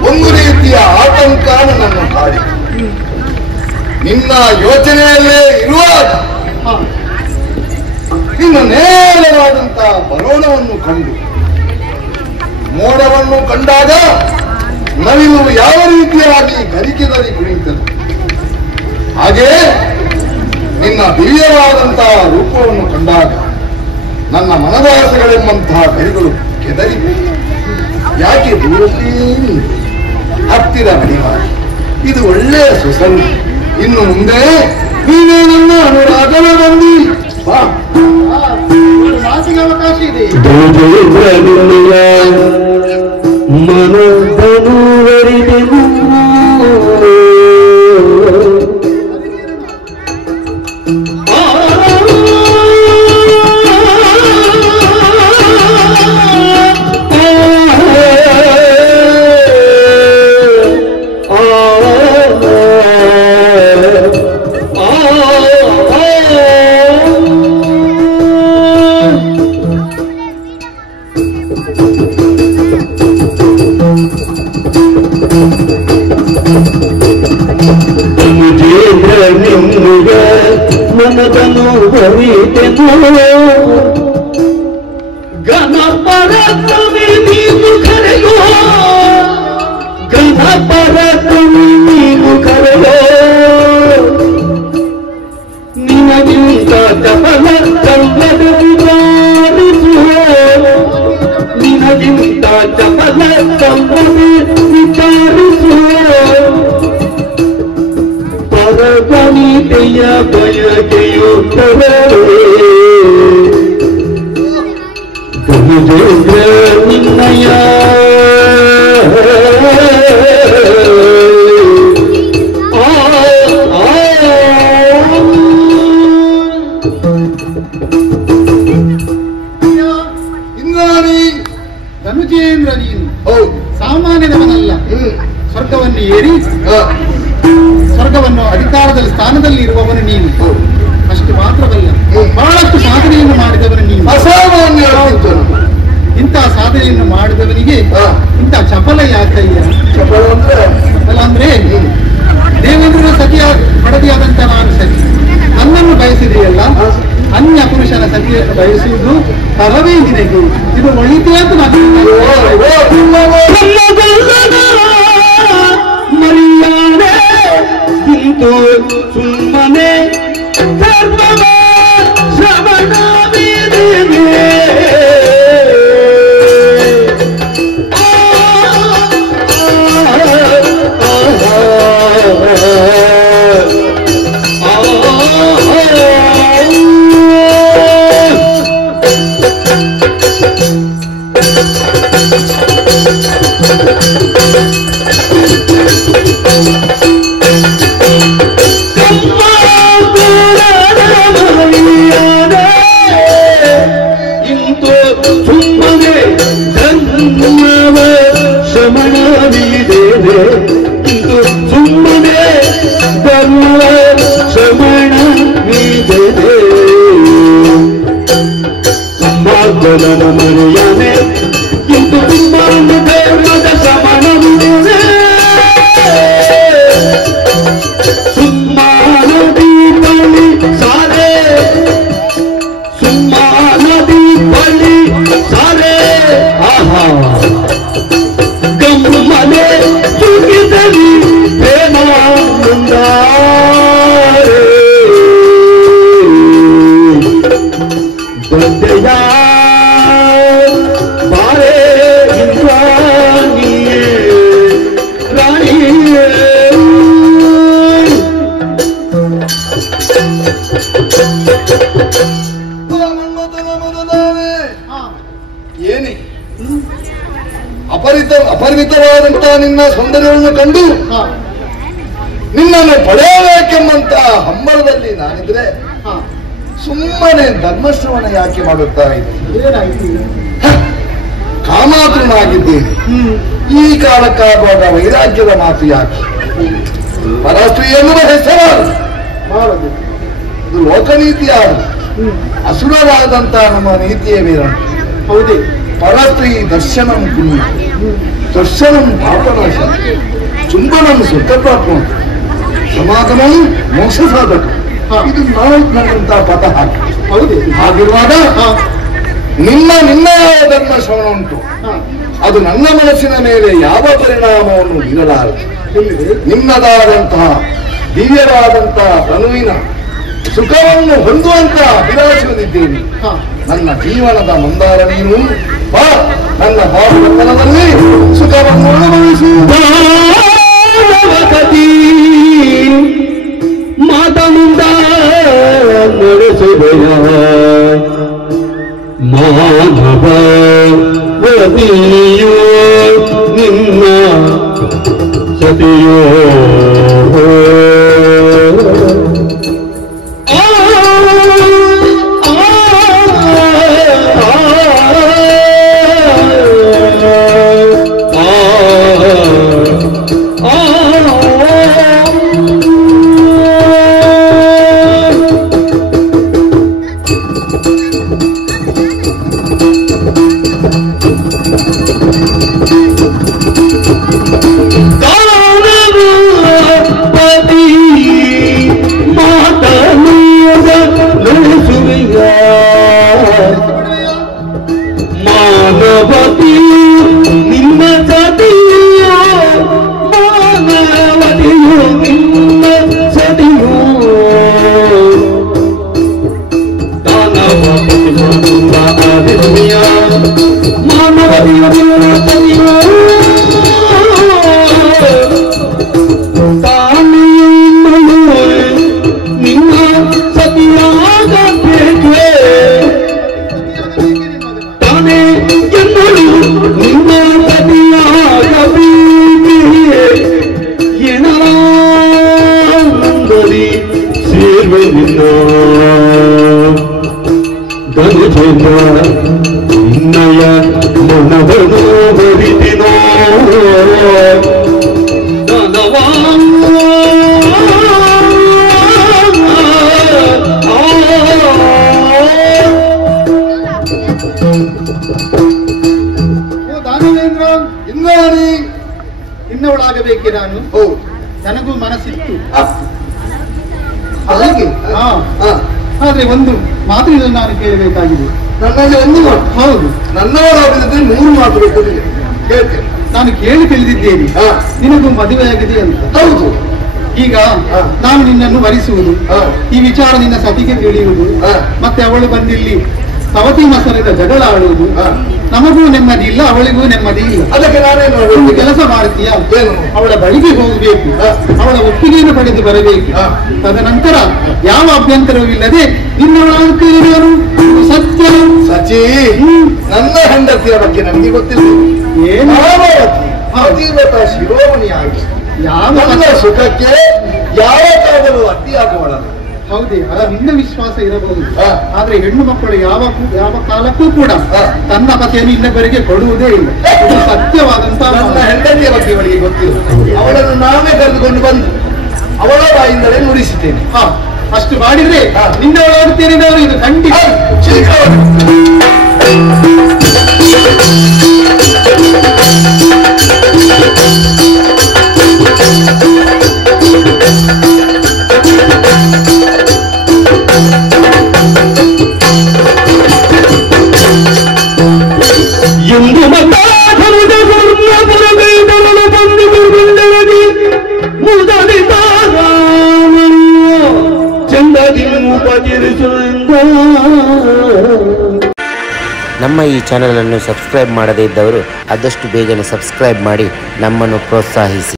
ಒಂದು ರೀತಿಯ ಆತಂಕ ನನ್ನನ್ನು ಕಾಡಿ ನಿನ್ನ ಯೋಚನೆಯಲ್ಲೇ ಇರುವಾಗ ನಿನ್ನ ನೇರವಾದಂತಹ ಬರೋಣವನ್ನು ಕಂಡು ಮೋಡವನ್ನು ಕಂಡಾಗ ನವಿಲು ಯಾವ ರೀತಿಯಾಗಿ ಗರಿಕೆದಲ್ಲಿ ಕುಣಿಯುತ್ತದೆ ಹಾಗೆ ನಿನ್ನ ದಿವ್ಯವಾದಂತಹ ರೂಪವನ್ನು ಕಂಡಾಗ ನನ್ನ ಮನದಾಸಗಳೆಂಬಂತಹ ಗರಿಗಳು ಕೆದರಿ ಯಾಕೆ ದೂರದಲ್ಲಿ ಹತ್ತಿರ ಮಡಿವಾರಿ ಇದು ಒಳ್ಳೆಯ ಸುಸಂಧಿ ಇನ್ನು ಮುಂದೆ ನೀನೇ ನನ್ನ ಅನುರಾಗನ ಬಂದಿ ಬಾ ಮಾತಿಗೆ ಅವಕಾಶ ಇದೆ ಮನದನುವರಿದೆನು ಮನದನು ಬರಿತೆನು ಗಣಪರತ್ವಮಿ ನೀನು ಕರೆಯೋ ಗಣಪರತ್ವಮಿ ನೀನು ಕರೆಯೋ ನಿನಗಿಂತ ಚಪಲ ಚಲ್ಲದ ವಿಚಾರಿಸುವ ನಿನಗಿಂತ ಚಪಲ ಚಲ್ಲದ ವಿಚಾರಿಸುವ ಪರಗಣಿತೆಯ ಬಯಕೆಯು ಗಜೇಂದ್ರ ನಿನ್ನಯ ಇಂದ್ರಾಣಿ ಧನುಜೇಂದ್ರ ನೀನು ಹೌದು ಸಾಮಾನ್ಯದವನಲ್ಲ ಸ್ವರ್ಗವನ್ನು ಏರಿ ಸ್ವರ್ಗವನ್ನು ಅಧಿಕಾರದಲ್ಲಿ ಸ್ಥಾನದಲ್ಲಿ ಇರುವವನು ನೀನು ಅಷ್ಟು ಮಾತ್ರವಲ್ಲ ಬಹಳಷ್ಟು ಸಾಧನೆಯನ್ನು ಮಾಡಿದವನು ನೀನು ಅಸಾಮಾನ್ಯ ಇಂತಹ ಸಾಧನೆಯನ್ನು ಮಾಡಿದವನಿಗೆ ಇಂಥ ಚಪಲ ಯಾಕಯ್ಯ ಚಪಲ ಅಲ್ಲ ಅಂದ್ರೆ ದೇವೇಂದ್ರನ ಸತಿಯ ಪಡದಿಯಾದಂತ ನಾನು ಸತಿ ನನ್ನನ್ನು ಬಯಸಿದೆಯಲ್ಲ ಅನ್ಯ ಪುರುಷನ ಸತಿಯನ್ನು ಬಯಸುವುದು ತರವೇ ನಿನಗೆ ಇದು ಒಳಿತೆ ಅಂತ ನಾನು ಮರಿಯಾನೆ ಇಂತು ಸುಮ್ಮನೆ ಧರ್ಮವ ಶ್ರವಣವಿದೆ ಇಂತು ಸುಮ್ಮನೆ ಧರ್ಮವ ಶ್ರವಣವಿದೆ ಇಂತು ಸುಮ್ಮನೆ ಧರ್ಮವ ಶ್ರವಣವಿದೆ ಸಂಬಾಧನ ಮರೆಯನೆ ಇಂತು ಸುಮ್ಮನ ಧರ್ಮದ ಶ್ರವಣವಿದೆ ಸುಮ್ಮಾನದಿ ಬಳಿ ಸಾರೆ ಸುಮ್ಮಾನದಿ ಬಳಿ ಸಾರೆ ಆಹಾ ಗಮ್ಮನೆ ಚುಗಿದಲ್ಲಿ ಪ್ರೇಮಾನಂದಾರೆ ಬಂದೆಯ ಬಾರೆ ಇಂದ್ರಾಣಿಯೇ ರಾಣಿಯೇ ಏನೇ ಅಪರಿಮಿತವಾದಂತಹ ನಿನ್ನ ಸೌಂದರ್ಯವನ್ನು ಕಂಡು ನಿನ್ನನ್ನು ಪಡೆಯಬೇಕೆಂಬಂತ ಹಂಬಲದಲ್ಲಿ ನಾನಿದ್ರೆ ಸುಮ್ಮನೆ ಧರ್ಮಶ್ರವಣ ಯಾಕೆ ಮಾಡುತ್ತಾ ಇದ್ದೀನಿ ಕಾಮಾತುರನಾಗಿದ್ದೇನೆ ಈ ಕಾಲಕ್ಕಾಗುವಾಗ ವೈರಾಗ್ಯದ ಮಾತು ಯಾಕೆ ಪರಸ್ತ್ರೀ ಎನ್ನುವ ಹೆಸರು ಇದು ಲೋಕನೀತಿಯಾದ ಅಸುರವಾದಂತಹ ನಮ್ಮ ನೀತಿಯೇ ಬೇರೆ ಹೌದೇ ಪರಸ್ತ್ರೀ ದರ್ಶನಂ ಪುಣ್ಯ ದರ್ಶನಂ ಪಾಪನಾಶ ಚುಂಬನಂ ಸ್ವರ್ಗಪ್ರಾಪ್ನ ಸಮಾಗಮಂ ಮೋಕ್ಷ ಸಾಧಕ. ಇದು ನಾಲ್ಕಂತ ಪದ ಹಾಕಿ ಹೌದು. ಹಾಗಿರುವಾಗ ನಿನ್ನ ಧರ್ಮ ಶ್ರವಣ ಉಂಟು, ಅದು ನನ್ನ ಮನಸ್ಸಿನ ಮೇಲೆ ಯಾವ ಪರಿಣಾಮವನ್ನು ಬೀರಲಾರದು. ನಿನ್ನದಾದಂತಹ ದಿವ್ಯವಾದಂತಹ ತನುವಿನ ಸುಖವನ್ನು ಹೊಂದುವಂತಹ ಅಭಿಲಾಷಿಸಿದ್ದೇನೆ. ನನ್ನ ಜೀವನದ ಮಂದಾರ ನೀನು ಬಾ, ನನ್ನ ಬಾಹುಬಂಧನದಲ್ಲಿ ಸುಖವನ್ನು ಅನುಭವಿಸುವುದೀ ಮಾತನಿಂದ ನಡೆಸುವೆಯ ಮಾನವತಿಯೋ ನಿನ್ನ ಸತಿಯೋ ನಿನ್ನಯ ಮನವನ್ನು ಬರಿದಿನೋ ದಾನವೇಂದ್ರ, ಇನ್ನಾರಿ ಇನ್ನವಳಾಗಬೇಕೆ ನಾನು? ಹೌದು, ನನಗೂ ಮನಸ್ಸಿತ್ತು. ಹಾಗೆ ಆದ್ರೆ ಒಂದು ಮಾತಿನ ನಾನು ಕೇಳಬೇಕಾಗಿದೆ. ನನ್ನಲ್ಲಿ ಒಂದು ಮಾತು. ಹೌದು, ನನ್ನವರಾಗದಿದ್ರೆ 3 ಮಾತು ಬೇಕಾಗಿದೆ, ಹೇಳ್ತೇನೆ. ನಾನು ಕೇಳಿ ತಿಳಿದಿದ್ದೇನೆ ನಿನಗೂ ಮದುವೆಯಾಗಿದೆ ಅಂತ. ಹೌದು. ಈಗ ನಾನು ನಿನ್ನನ್ನು ವರಿಸುವುದು, ಈ ವಿಚಾರ ನಿನ್ನ ಸತಿಗೆ ತಿಳಿಯುವುದು, ಮತ್ತೆ ಅವಳು ಬಂದಿಲ್ಲಿ ಸವತಿ ಮಸನದ ಜಗಳ ಆಡುವುದು, ನಮಗೂ ನೆಮ್ಮದಿ ಇಲ್ಲ, ಅವಳಿಗೂ ನೆಮ್ಮದಿ ಇಲ್ಲ. ಅದಕ್ಕೆ ನಾನೇನು ಒಂದು ಕೆಲಸ ಮಾಡ್ತೀಯ, ಅವಳ ಬಳಿಗೆ ಹೋಗಬೇಕು, ಅವಳ ಒಪ್ಪಿಗೆಯನ್ನು ಪಡೆದು ಬರಬೇಕು. ತದನಂತರ ಯಾವ ಅಭ್ಯಂತರವೂ ಇಲ್ಲದೆ ನಿನ್ನವಳು ಸತ್ಯ. ಸಚಿ, ನನ್ನ ಹೆಂಡತಿಯ ಬಗ್ಗೆ ನನಗೆ ಗೊತ್ತಿಲ್ಲ. ಏನು ಅತೀವತ ಶಿರೋಮಣಿಯಾಗಿ ಯಾವ ಸುಖಕ್ಕೆ ಯಾವ ಕಾಲದಲ್ಲೂ ಅಡ್ಡಿಯಾಗುವಳಲ್ಲ. ಹೌದೇ, ಅದ ನಿನ್ನ ವಿಶ್ವಾಸ ಇರಬಹುದು. ಆದ್ರೆ ಹೆಣ್ಣು ಮಕ್ಕಳು ಯಾವ ಕಾಲಕ್ಕೂ ಕೂಡ ತನ್ನ ಪತಿಯನ್ನು ಇನ್ನೊಬ್ಬರಿಗೆ ಕೊಡುವುದೇ ಇಲ್ಲ. ಇದು ಸತ್ಯವಾದಂತಹ ನನ್ನ ಹೆಂಡತಿಯ ಬಗ್ಗೆ ಇವಳಿಗೆ ಗೊತ್ತಿಲ್ಲ. ಅವಳನ್ನು ನಾವೇ ಕರೆದುಕೊಂಡು ಬಂದು ಅವಳ ಬಾಯಿಂದಲೇ ನುಡಿಸಿದ್ದೇನೆ. ಅಷ್ಟು ಮಾಡಿದ್ರೆ ನಿನ್ನವಳಾಗುತ್ತೇನೆ ನಾನು, ಇದು ಖಂಡಿತ. ಎಂದು ಮತಾಧರದ ಪುರಗೈದವಳು ಬಂದು ಗುಂಡಳಗಿ ಮುದಲಿತಾರಾಮನು ಚಂದದಿ ಉಪಚರಿಸುವಂತ. ನಮ್ಮ ಈ ಚಾನಲನ್ನು ಸಬ್ಸ್ಕ್ರೈಬ್ ಮಾಡದೇ ಇದ್ದವರು ಆದಷ್ಟು ಬೇಗನೆ ಸಬ್ಸ್ಕ್ರೈಬ್ ಮಾಡಿ ನಮ್ಮನ್ನು ಪ್ರೋತ್ಸಾಹಿಸಿ.